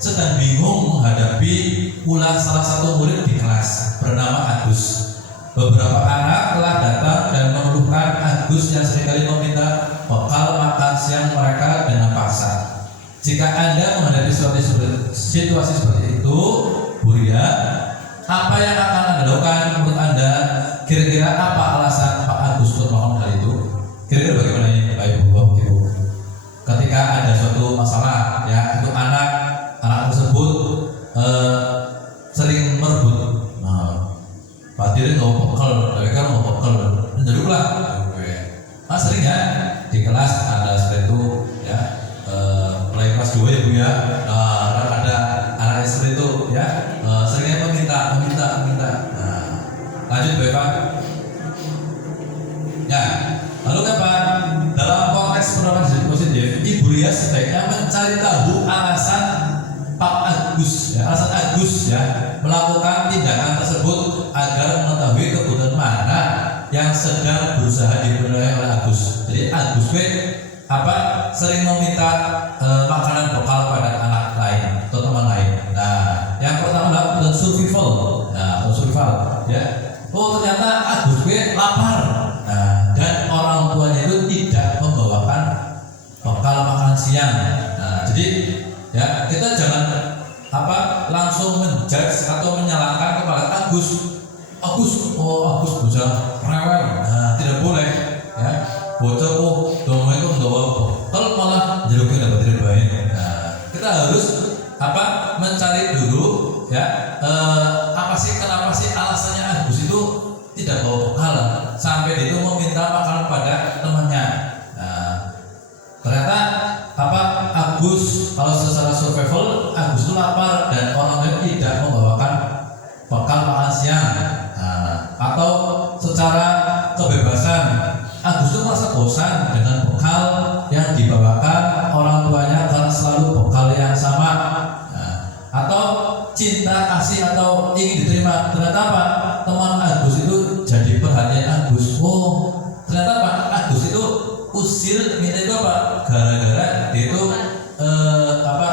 sedang bingung menghadapi ulah salah satu murid di kelas bernama Agus. Beberapa anak telah datang dan mengeluhkan Agus yang seringkali meminta bekal makan siang mereka dengan paksa. Jika Anda menghadapi situasi seperti itu, Bu Ria, apa yang akan Anda lakukan menurut Anda? Kira-kira apa alasan Pak Agus untuk melakukan hal itu? Kira-kira bagaimana ini Pak Ibu? Ketika ada suatu masalah, ya, itu anak tersebut sering merebut. Pak Diri nggak mau bekal, mereka mau bekal, menjadilah. Sering ya di kelas ada seperti itu, ya, mulai kelas 2 ya Bu ya. Ada anak seperti itu, ya, seringnya meminta. Lanjut Bu Eva. Ya, lalu apa? Dalam konteks penerapan positif, Ibu Ria sebaiknya mencari tahu alasan Pak Agus, ya, alasan Agus ya melakukan tindakan tersebut agar mengetahui kebutuhan mana yang sedang berusaha dipenuhi oleh Agus. Jadi Agus sering meminta makanan bekal pada anak lain atau teman lain. Nah, yang pertama adalah kebutuhan survival. Nah, survival ya. Oh, ternyata Agus lapar. Nah, dan orang tuanya itu tidak membawakan bekal makan siang. Nah, jadi ya kita jangan langsung menjudge atau menyalahkan kepada Agus bocah rewel. Nah, tidak boleh ya, bocah dong itu nggak kalau malah jeruknya dapat tidak baik. Nah, kita harus mencari dulu ya, kenapa sih alasannya Agus itu tidak bawa bekal sampai dia itu meminta makanan pada temannya. Nah, ternyata Agus kalau secara survival Agus itu lapar dan orangnya tidak membawakan bekal makan siang. Atau secara kebebasan Agus itu merasa bosan dengan bekal yang cinta kasih atau ingin diterima. Ternyata apa? Teman Agus itu jadi perhatian Agus. Oh, ternyata apa? Agus itu usir minta itu apa? Gara-gara dia itu apa?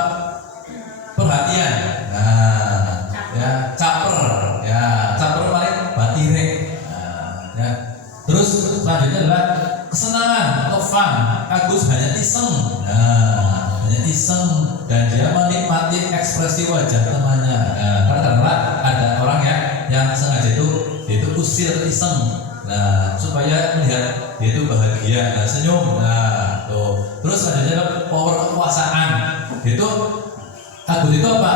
Perhatian. Nah, ya caper, ya caper paling batirek. Nah, ya. Terus selanjutnya adalah kesenangan atau fun. Agus hanya iseng. Nah, hanya iseng dan dia menikmati ekspresi wajah temannya. Nah, karena ada orang yang sengaja itu usir iseng. Nah, supaya melihat dia itu bahagia, nah, senyum. Nah, tuh. Terus selanjutnya power kekuasaan. Itu Agus itu apa?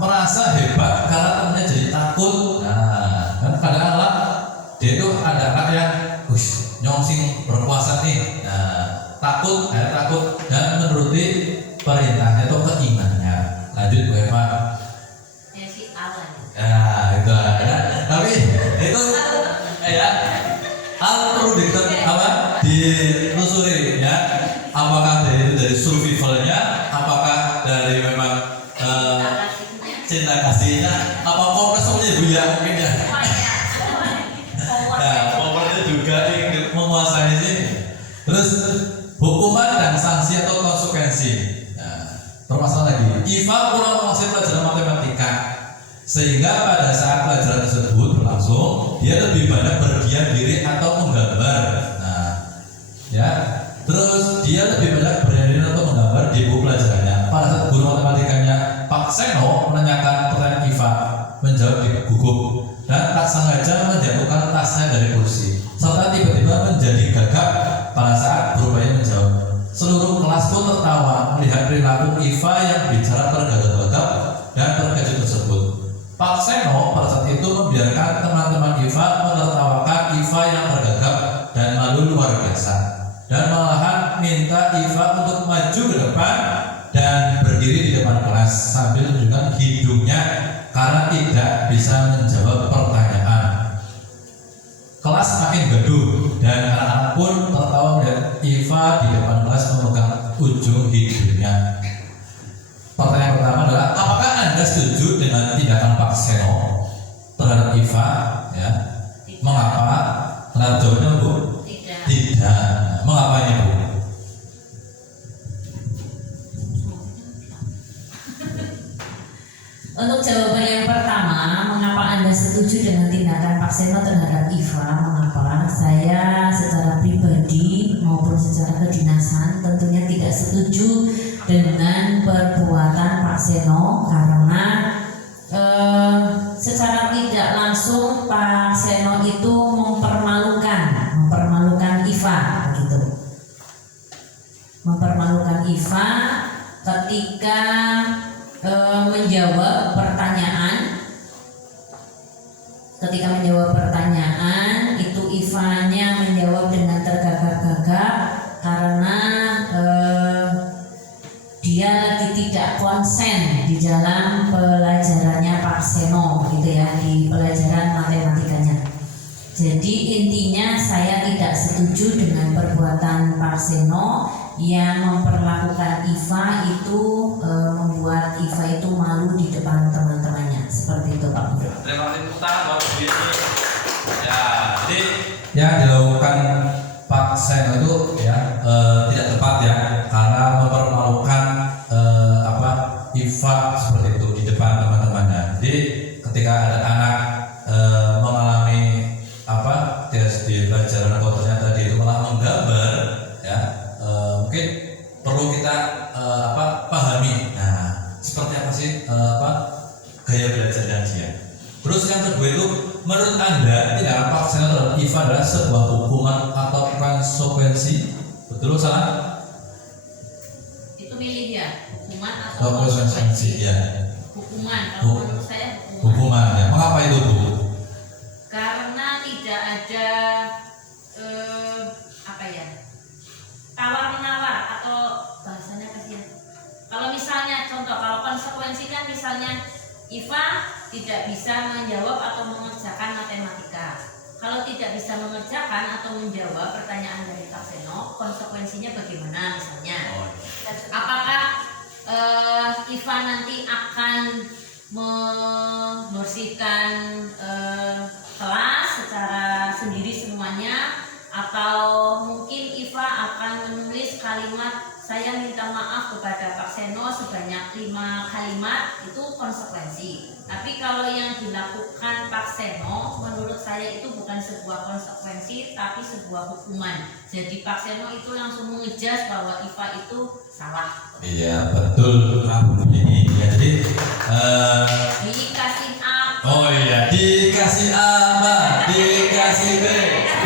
Merasa hebat karena temannya jadi takut. Nah, kan kadang-kadang dia itu ada anak yang nyongsing berpuasa nih. Nah, takut dan menuruti perintahnya atau keinginannya. Lanjut Bu Eva. Ya si Alan. Nah, itu ada. Tapi itu ya hal perlu ditelusuri ya. Apakah dari survivalnya, apakah dari memang cinta kasihnya, apa kompresornya Bu ya mungkin ya. Nah, pokoknya juga ingin menguasai sini. Terus hukuman dan sanksi atau konsekuensi. Nah, permasalahan lagi. IFA kurang menguasai pelajaran matematika, sehingga pada saat pelajaran tersebut berlangsung, dia lebih banyak berdiam diri atau menggambar. Nah, ya. Terus dia lebih banyak berdiam diri atau menggambar di buku pelajarannya. Pada saat guru matematikanya Pak Seno menanyakan pertanyaan IFA, menjawab gugup dan tak sengaja menjatuhkan tasnya dari kursi, serta tiba-tiba menjadi gagap pada saat berupaya menjawab. Seluruh kelas pun tertawa melihat perilaku IFA yang bicara tergagap-gagap dan terkejut tersebut. Pak Seno pada saat itu membiarkan teman-teman IFA menertawakan IFA yang tergagap dan malu luar biasa, dan malahan minta IFA untuk maju ke depan dan berdiri di depan kelas sambil menunjukkan hidungnya karena tidak bisa menjawab pertanyaan. Kelas makin gaduh dan anak-anak pun tertawa melihat IFA di depan kelas memegang ujung hidungnya. Pertanyaan pertama adalah, apakah Anda setuju dengan tindakan Pak Seno terhadap IFA? Ya. Mengapa? Kenapa jawabnya Bu? Tidak. Mengapa ini Bu? Untuk jawaban yang pertama, mengapa Anda setuju dengan tindakan Pak Seno terhadap IFA? Mengapa? Saya secara pribadi maupun secara kedinasan tentunya tidak setuju dengan perbuatan Pak Seno karena secara tidak langsung Pak Seno itu mempermalukan IFA begitu. Mempermalukan IFA ketika menjawab pertanyaan itu IFA-nya menjawab dengan tergagap-gagap karena dia lagi tidak konsen di dalam pelajarannya Pak Seno gitu ya, di pelajaran matematikanya. Jadi intinya saya tidak setuju dengan perbuatan Pak Seno yang memperlakukan IFA itu membuat IFA itu malu di depan teman-temannya. Seperti itu Pak Guru. Terima kasih tepuk tangan buat Bu Yeni. Ya, jadi yang dilakukan Pak Seno itu ya tidak tepat ya, karena mempermalukan IFA seperti itu di depan teman-temannya. Jadi ketika ada anak mengalami tes di pelajaran atau ternyata dia itu malah menggambar ya, mungkin perlu kita pahami. Nah, seperti apa sih gaya belajarnya dia. Terus yang kedua itu, menurut Anda tindakan Pak Seno terhadap IFA adalah sebuah hukuman atau konsekuensi? Betul salah? Itu milih ya, hukuman atau konsekuensi ya. Hukuman, kalau menurut saya hukuman ya. Mengapa itu Bu? Karena tidak ada tawar-menawar atau bahasanya apa sih ya? Kalau misalnya contoh, kalau konsekuensi kan misalnya IFA tidak bisa menjawab atau mengerjakan matematika. Kalau tidak bisa mengerjakan atau menjawab pertanyaan dari Pak Seno, konsekuensinya bagaimana misalnya? Apakah IFA nanti akan membersihkan kelas secara sendiri semuanya, atau mungkin Iva akan menulis kalimat saya minta maaf kepada Pak Seno sebanyak 5 kalimat, itu konsekuensi. Tapi kalau yang dilakukan Pak Seno menurut saya itu bukan sebuah konsekuensi tapi sebuah hukuman. Jadi Pak Seno itu langsung mengejas bahwa Iva itu salah. Iya betul Rabu ini ya. Jadi Dikasih A. oh iya, dikasih apa? Dikasih B,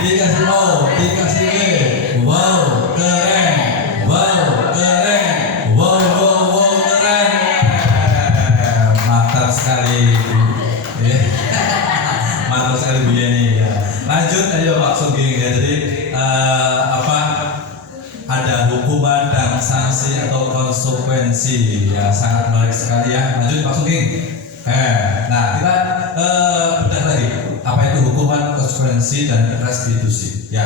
dikasih O, dikasih B. Wow, keren. Wow, keren. Wow, keren. Mantap sekali. Mantap sekali Bu Yeni ya. Lanjut ayo Pak Sugeng ya. Jadi ada hukuman dan sanksi atau konsekuensi ya, sangat menarik sekali ya. Lanjut Pak Sugeng. Nah kita bedah lagi apa itu hukuman, konsekuensi dan restitusi ya.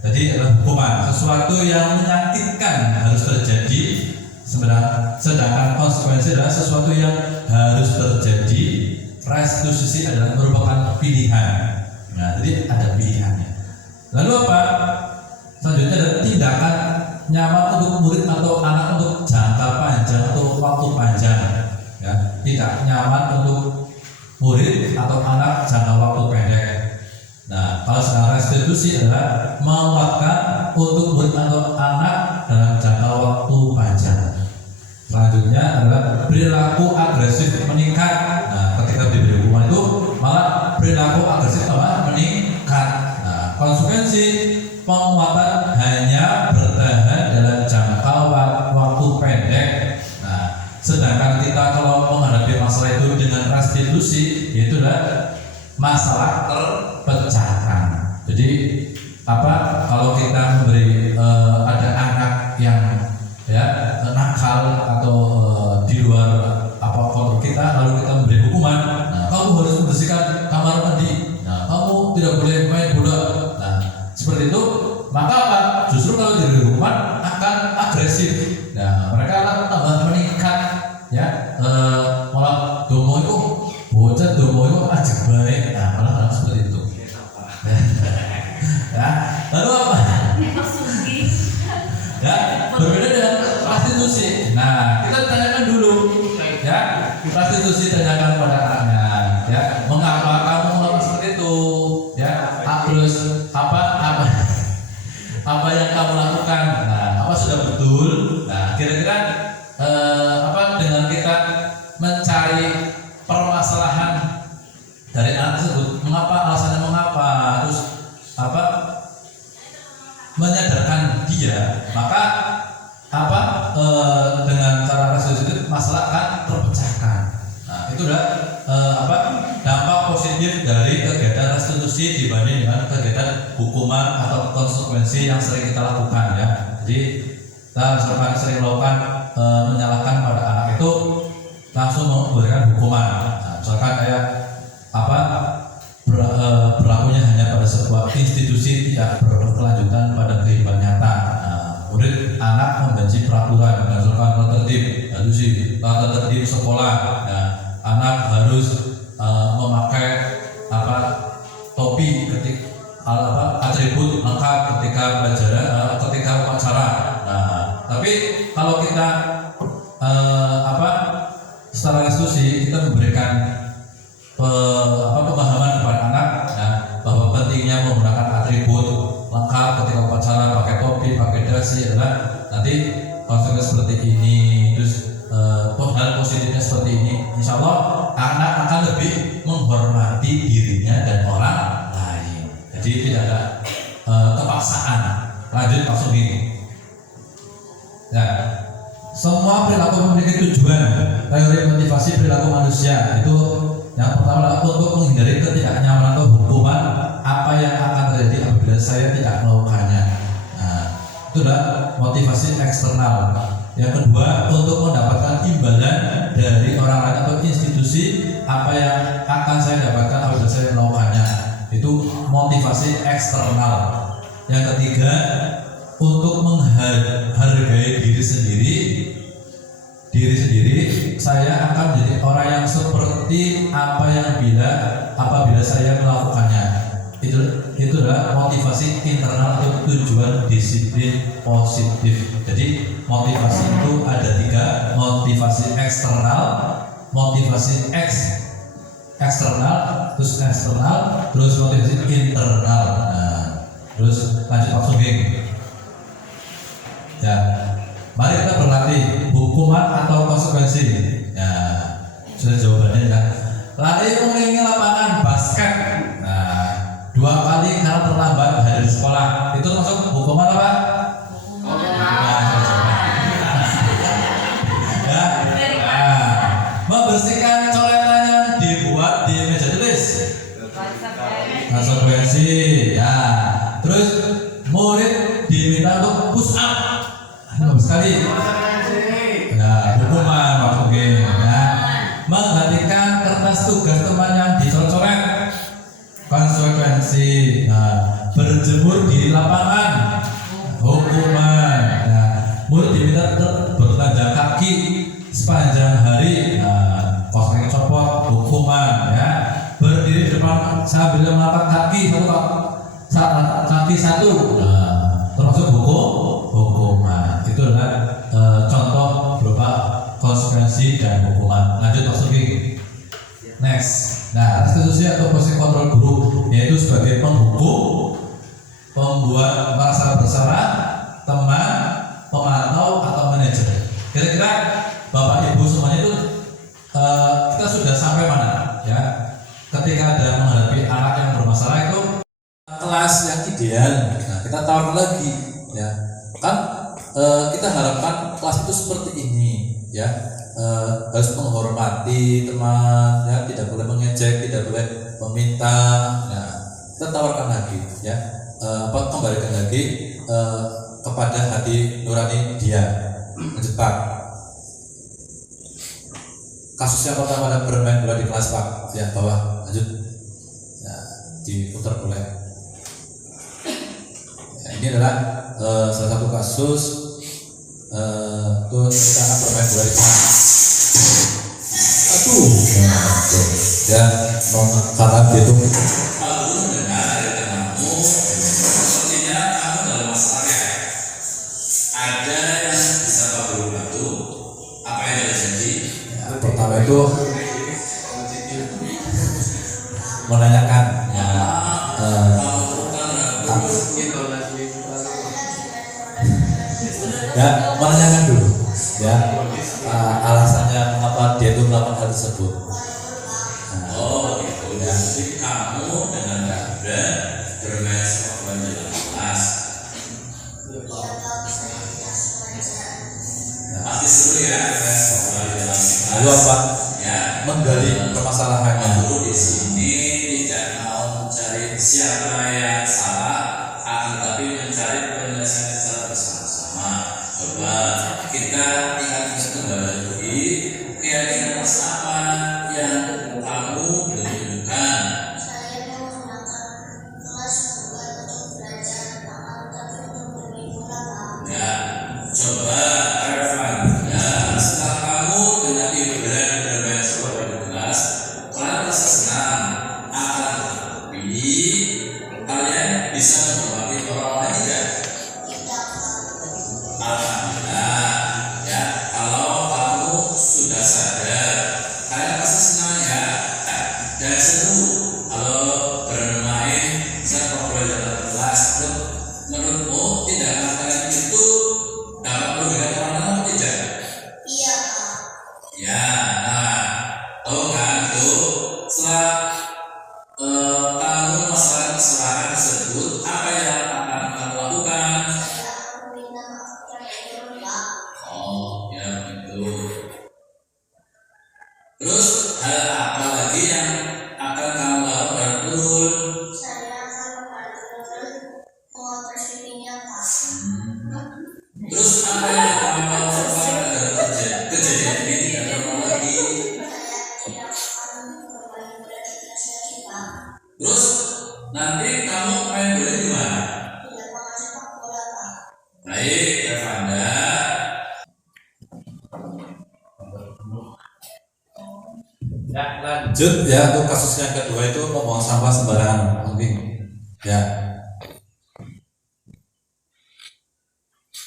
Jadi adalah hukuman sesuatu yang menyakitkan harus terjadi, sedangkan konsekuensi adalah sesuatu yang harus terjadi. Restitusi adalah merupakan pilihan. Nah jadi ada pilihannya. Lalu apa? Selanjutnya ada tindakan nyaman untuk murid atau anak untuk jangka panjang atau waktu panjang ya. Tidak nyaman untuk murid atau anak jangka waktu pendek. Nah kalau sekarang restitusi adalah menguatkan untuk murid atau anak dalam jangka waktu panjang. Selanjutnya adalah perilaku agresif meningkat. Nah ketika diberi hukuman itu malah perilaku agresif malah meningkat. Nah konsekuensi penguatan hanya bertahan dalam jangka waktu pendek. Nah, sedangkan kita kalau menghadapi masalah itu dengan restitusi, itu adalah masalah terpecahkan. Jadi kalau kita memberi ada anak yang ya nakal atau di luar kontrol kita, lalu kita memberi hukuman, nah, kamu harus membersihkan kamar mandi, nah, kamu tidak boleh main bola. Seperti itu, maka apa? Justru kalau diberi hukuman akan agresif. Nah, mereka akan tambah meningkat, ya. Malah domo itu, bocah domo itu ajak baik. Nah, malah seperti itu. Ya, lalu apa? Ya, berbeda dengan restitusi. Nah, kita tanyakan dulu, ya. Restitusi tanyakan pada anaknya, ya. Mengapa kamu melakukan seperti itu? Ya, terus apa yang kamu lakukan? Nah, apa sudah betul? Nah, kira-kira dengan kita mencari permasalahan dari anak tersebut, alasannya mengapa, terus menyadarkan dia, maka dengan cara restitusi itu masalah akan terpecahkan. Nah, itu adalah dampak positif dari kegiatan restitusi dibanding dengan kegiatan hukuman atau konsekuensi yang sering kita lakukan ya. Jadi kita misalkan sering melakukan menyalahkan pada anak itu langsung memberikan hukuman. Nah, misalkan kayak berlakunya hanya pada sebuah institusi, tidak berkelanjutan pada kehidupan nyata. Nah, murid anak membenci peraturan, misalkan tata tertib sekolah. Nah, anak harus memakai topi atribut lengkap ketika pelajaran, ketika upacara. Nah, tapi kalau kita secara restitusi kita memberikan pemahaman kepada anak bahwa pentingnya menggunakan atribut lengkap ketika upacara, pakai topi, pakai dasi adalah nanti konsekuensi seperti ini, terus hal positifnya seperti ini. Insya Allah anak akan lebih menghormati dirinya dan orang lain. Jadi tidak ada kepaksaan. Lanjut langsung ini. Nah, semua perilaku memiliki tujuan. Teori motivasi perilaku manusia itu yang pertama adalah untuk menghindari ketidaknyamanan atau hukuman apa yang akan terjadi apabila saya tidak melakukannya. Nah, itu adalah motivasi eksternal. Yang kedua, untuk mendapatkan imbalan dari orang lain atau institusi apa yang akan saya dapatkan apabila saya melakukannya. Itu motivasi eksternal. Yang ketiga, untuk menghargai diri sendiri saya akan menjadi orang yang seperti apa yang apabila saya melakukannya. Itu adalah motivasi internal atau tujuan disiplin positif. Jadi motivasi itu ada 3, motivasi eksternal, motivasi eksternal, terus motivasi internal. Nah, terus lanjut langsung geng. Ya, mari kita berlatih hukuman atau konsekuensi. Ya, sudah jawabannya ya. Lari mengelilingi lapangan basket. Nah, 2 kali karena terlambat hadir di sekolah. Itu termasuk hukuman apa? Ya. Nah, membersihkan coretan yang dibuat di meja tulis. Konsekuensi. Ya. Terus murid diminta untuk push up. Sekali. Nah, hukuman maksudnya ya. Menggantikan kertas tugas teman yang dicoret-coret. Konsekuensi. Nah, berjemur di lapangan. Hukuman. Nah, murid diminta bertelanjang kaki sepanjang hari. Nah, kosongnya copot. Hukuman ya. Berdiri di depan sambil melapak kaki satu. Nah, termasuk hukuman. Itu adalah contoh berupa konsekuensi dan hukuman. Lanjut masuk lagi. Next. Nah, restitusi atau posisi kontrol guru yaitu sebagai penghukum, pembuat merasa bersalah, teman, pemantau atau manajer. Kira-kira Bapak Ibu semuanya itu kita sudah sampai mana? Ya, ketika ada menghadapi anak yang bermasalah itu kelas yang ideal. Nah, kita taruh lagi, ya kan kita harapkan kelas itu seperti ini, ya. Harus menghormati teman, ya, tidak boleh mengejek, tidak boleh meminta. Ya, kita tawarkan lagi, ya, kembalikan lagi kepada hati nurani dia menjebak. Kasus yang pertama ada bermain bola di kelas Pak, ya, bawah, lanjut, ya, diputar boleh. Ya, ini adalah salah satu kasus tuh kita akan bermain bola di kelas. Ya, karena dia tuh Aku mendengar dari temanmu, sepertinya kamu dalam masalah ya. Ada yang bisa Pak Guru bantu? Apa yang terjadi? ya, pertama itu menanyakan ya, ya menanyakan dulu ya alasannya mengapa dia itu melakukan hal tersebut. Oh gitu. Jadi kamu dengan Gabra bermain sepak bola di dalam kelas. Pasti seru ya bermain sepak bola di dalam kelas. Lalu apa? Ya, Menggali permasalahannya. Guru di sini tidak mau mencari siapa yang salah, akan tetapi mencari penyelesaian secara bersama-sama. Coba kita ingat kembali lagi keyakinan apa yang kamu belum tunjukkan. Saya menggunakan kelas bukan untuk belajar tentang tapi untuk berliburan. Ya, coba Irfan. Ya, setelah kamu dengan hiburan bermain sepak bola di kelas, kalian merasa senang. Akan tetapi kalian bisa menghormati orang lain tidak? Alhamdulillah. Ya, kalau kamu sudah sadar, kalian pasti senang ya dan seru kalau bermain sepak bola dalam kelas. Menurutmu tindakan kalian itu dapat merugikan orang lain atau tidak? Iya, Ya, nah, tahu kan itu setelah kamu masalah kesalahan tersebut, apa yang akan kamu lakukan? saya akan meminta maaf kepada guru, Pak. Oh, ya begitu. Terus hal apa lagi yang akan kamu lakukan Nurul? Saya akan membantu Nurul mengoper pipinya, Pak. Terus apa yang kamu lakukan agar kejadian ini tidak terulang lagi? Saya tidak akan berbagi bola di kelas lagi, Pak. Terus nanti kamu main bola di mana? Di lapangan sepak bola, Pak. Baik, Evanda. Ya, lanjut ya untuk kasus yang kedua itu membuang sampah sembarangan mungkin. Ya.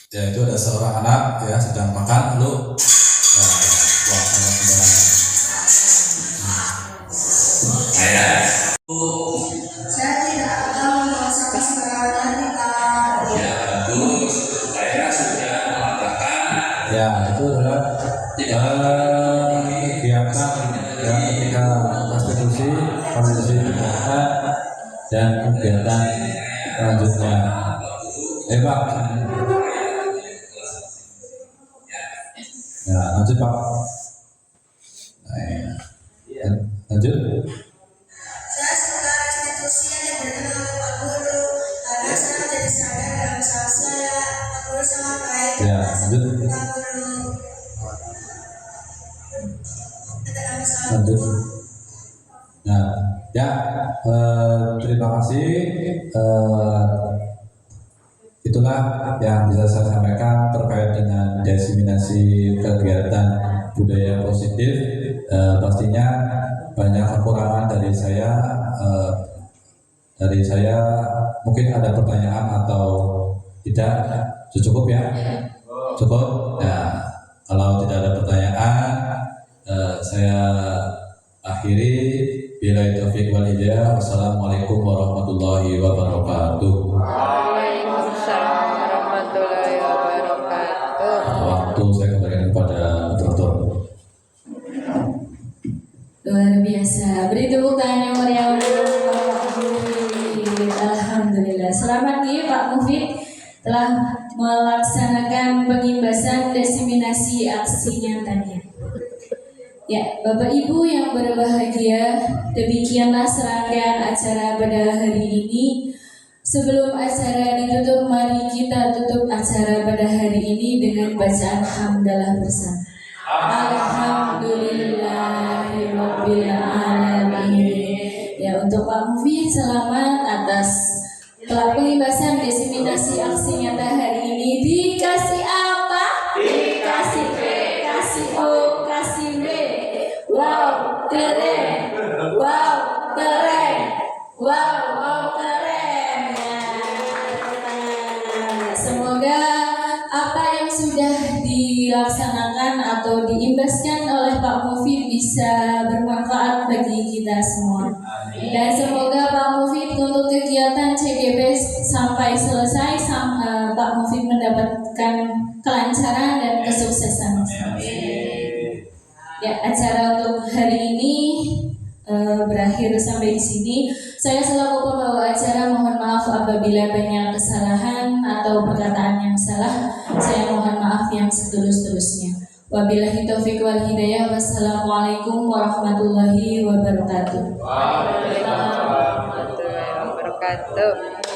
Ya itu ada seorang anak ya sedang makan lalu ya, buang sampah sembarangan. Saya Saya tidak akan membuang sampah sembarangan di kamar. ya bagus. Saya sudah mengatakan Ya itu adalah kegiatan yang ketika konstitusi kesehatan dan kegiatan selanjutnya. Pak. Ya lanjut Pak. Nah, lanjut. Saya suka institusi yang diberikan oleh Pak Guru karena saya menjadi sadar dalam usaha saya. Pak Guru sangat baik. Ya lanjut. Pak Guru. Dalam usaha Lanjut. Nah, ya terima kasih. Itulah yang bisa saya sampaikan terkait dengan diseminasi kegiatan budaya positif. Pastinya banyak kekurangan dari saya. Mungkin ada pertanyaan atau tidak. Cukup ya? Cukup. Ya, kalau tidak ada pertanyaan, saya akhiri. Billahi taufiq wal hidayah. Wassalamualaikum warahmatullahi wabarakatuh. Waalaikumsalam warahmatullahi wabarakatuh. Waktu saya kembalikan kepada dokter. Luar biasa. Beri tepuk tangan yang meriah untuk Pak Mufid. Alhamdulillah. Selamat nih Pak Mufid telah melaksanakan pengimbasan diseminasi aksi nyatanya. Ya, Bapak Ibu yang berbahagia, demikianlah serangkaian acara pada hari ini. Sebelum acara ditutup, mari kita tutup acara pada hari ini dengan bacaan hamdalah bersama. Alhamdulillahirabbil alamin. Ya, untuk Pak Mufid selamat atas pengimbasan diseminasi aksi nyata hari ini. Dikasih apa? Dikasih B, kasih O, kasih B. Wow, keren. Wow, keren. Wow, keren. Ya, semoga apa yang sudah dilaksanakan atau diimbaskan oleh Pak Mufid bisa bermanfaat bagi kita semua. Dan semoga Pak Mufid untuk kegiatan CGP sampai selesai, Pak Mufid mendapatkan kelancaran dan kesuksesan. Ya, acara untuk hari ini berakhir sampai di sini. Saya selaku pembawa acara mohon maaf apabila banyak kesalahan atau perkataan yang salah. Saya mohon maaf yang setulus-tulusnya. Wabillahi taufiq wal hidayah. Wassalamualaikum warahmatullahi wabarakatuh. Waalaikumsalam warahmatullahi wabarakatuh.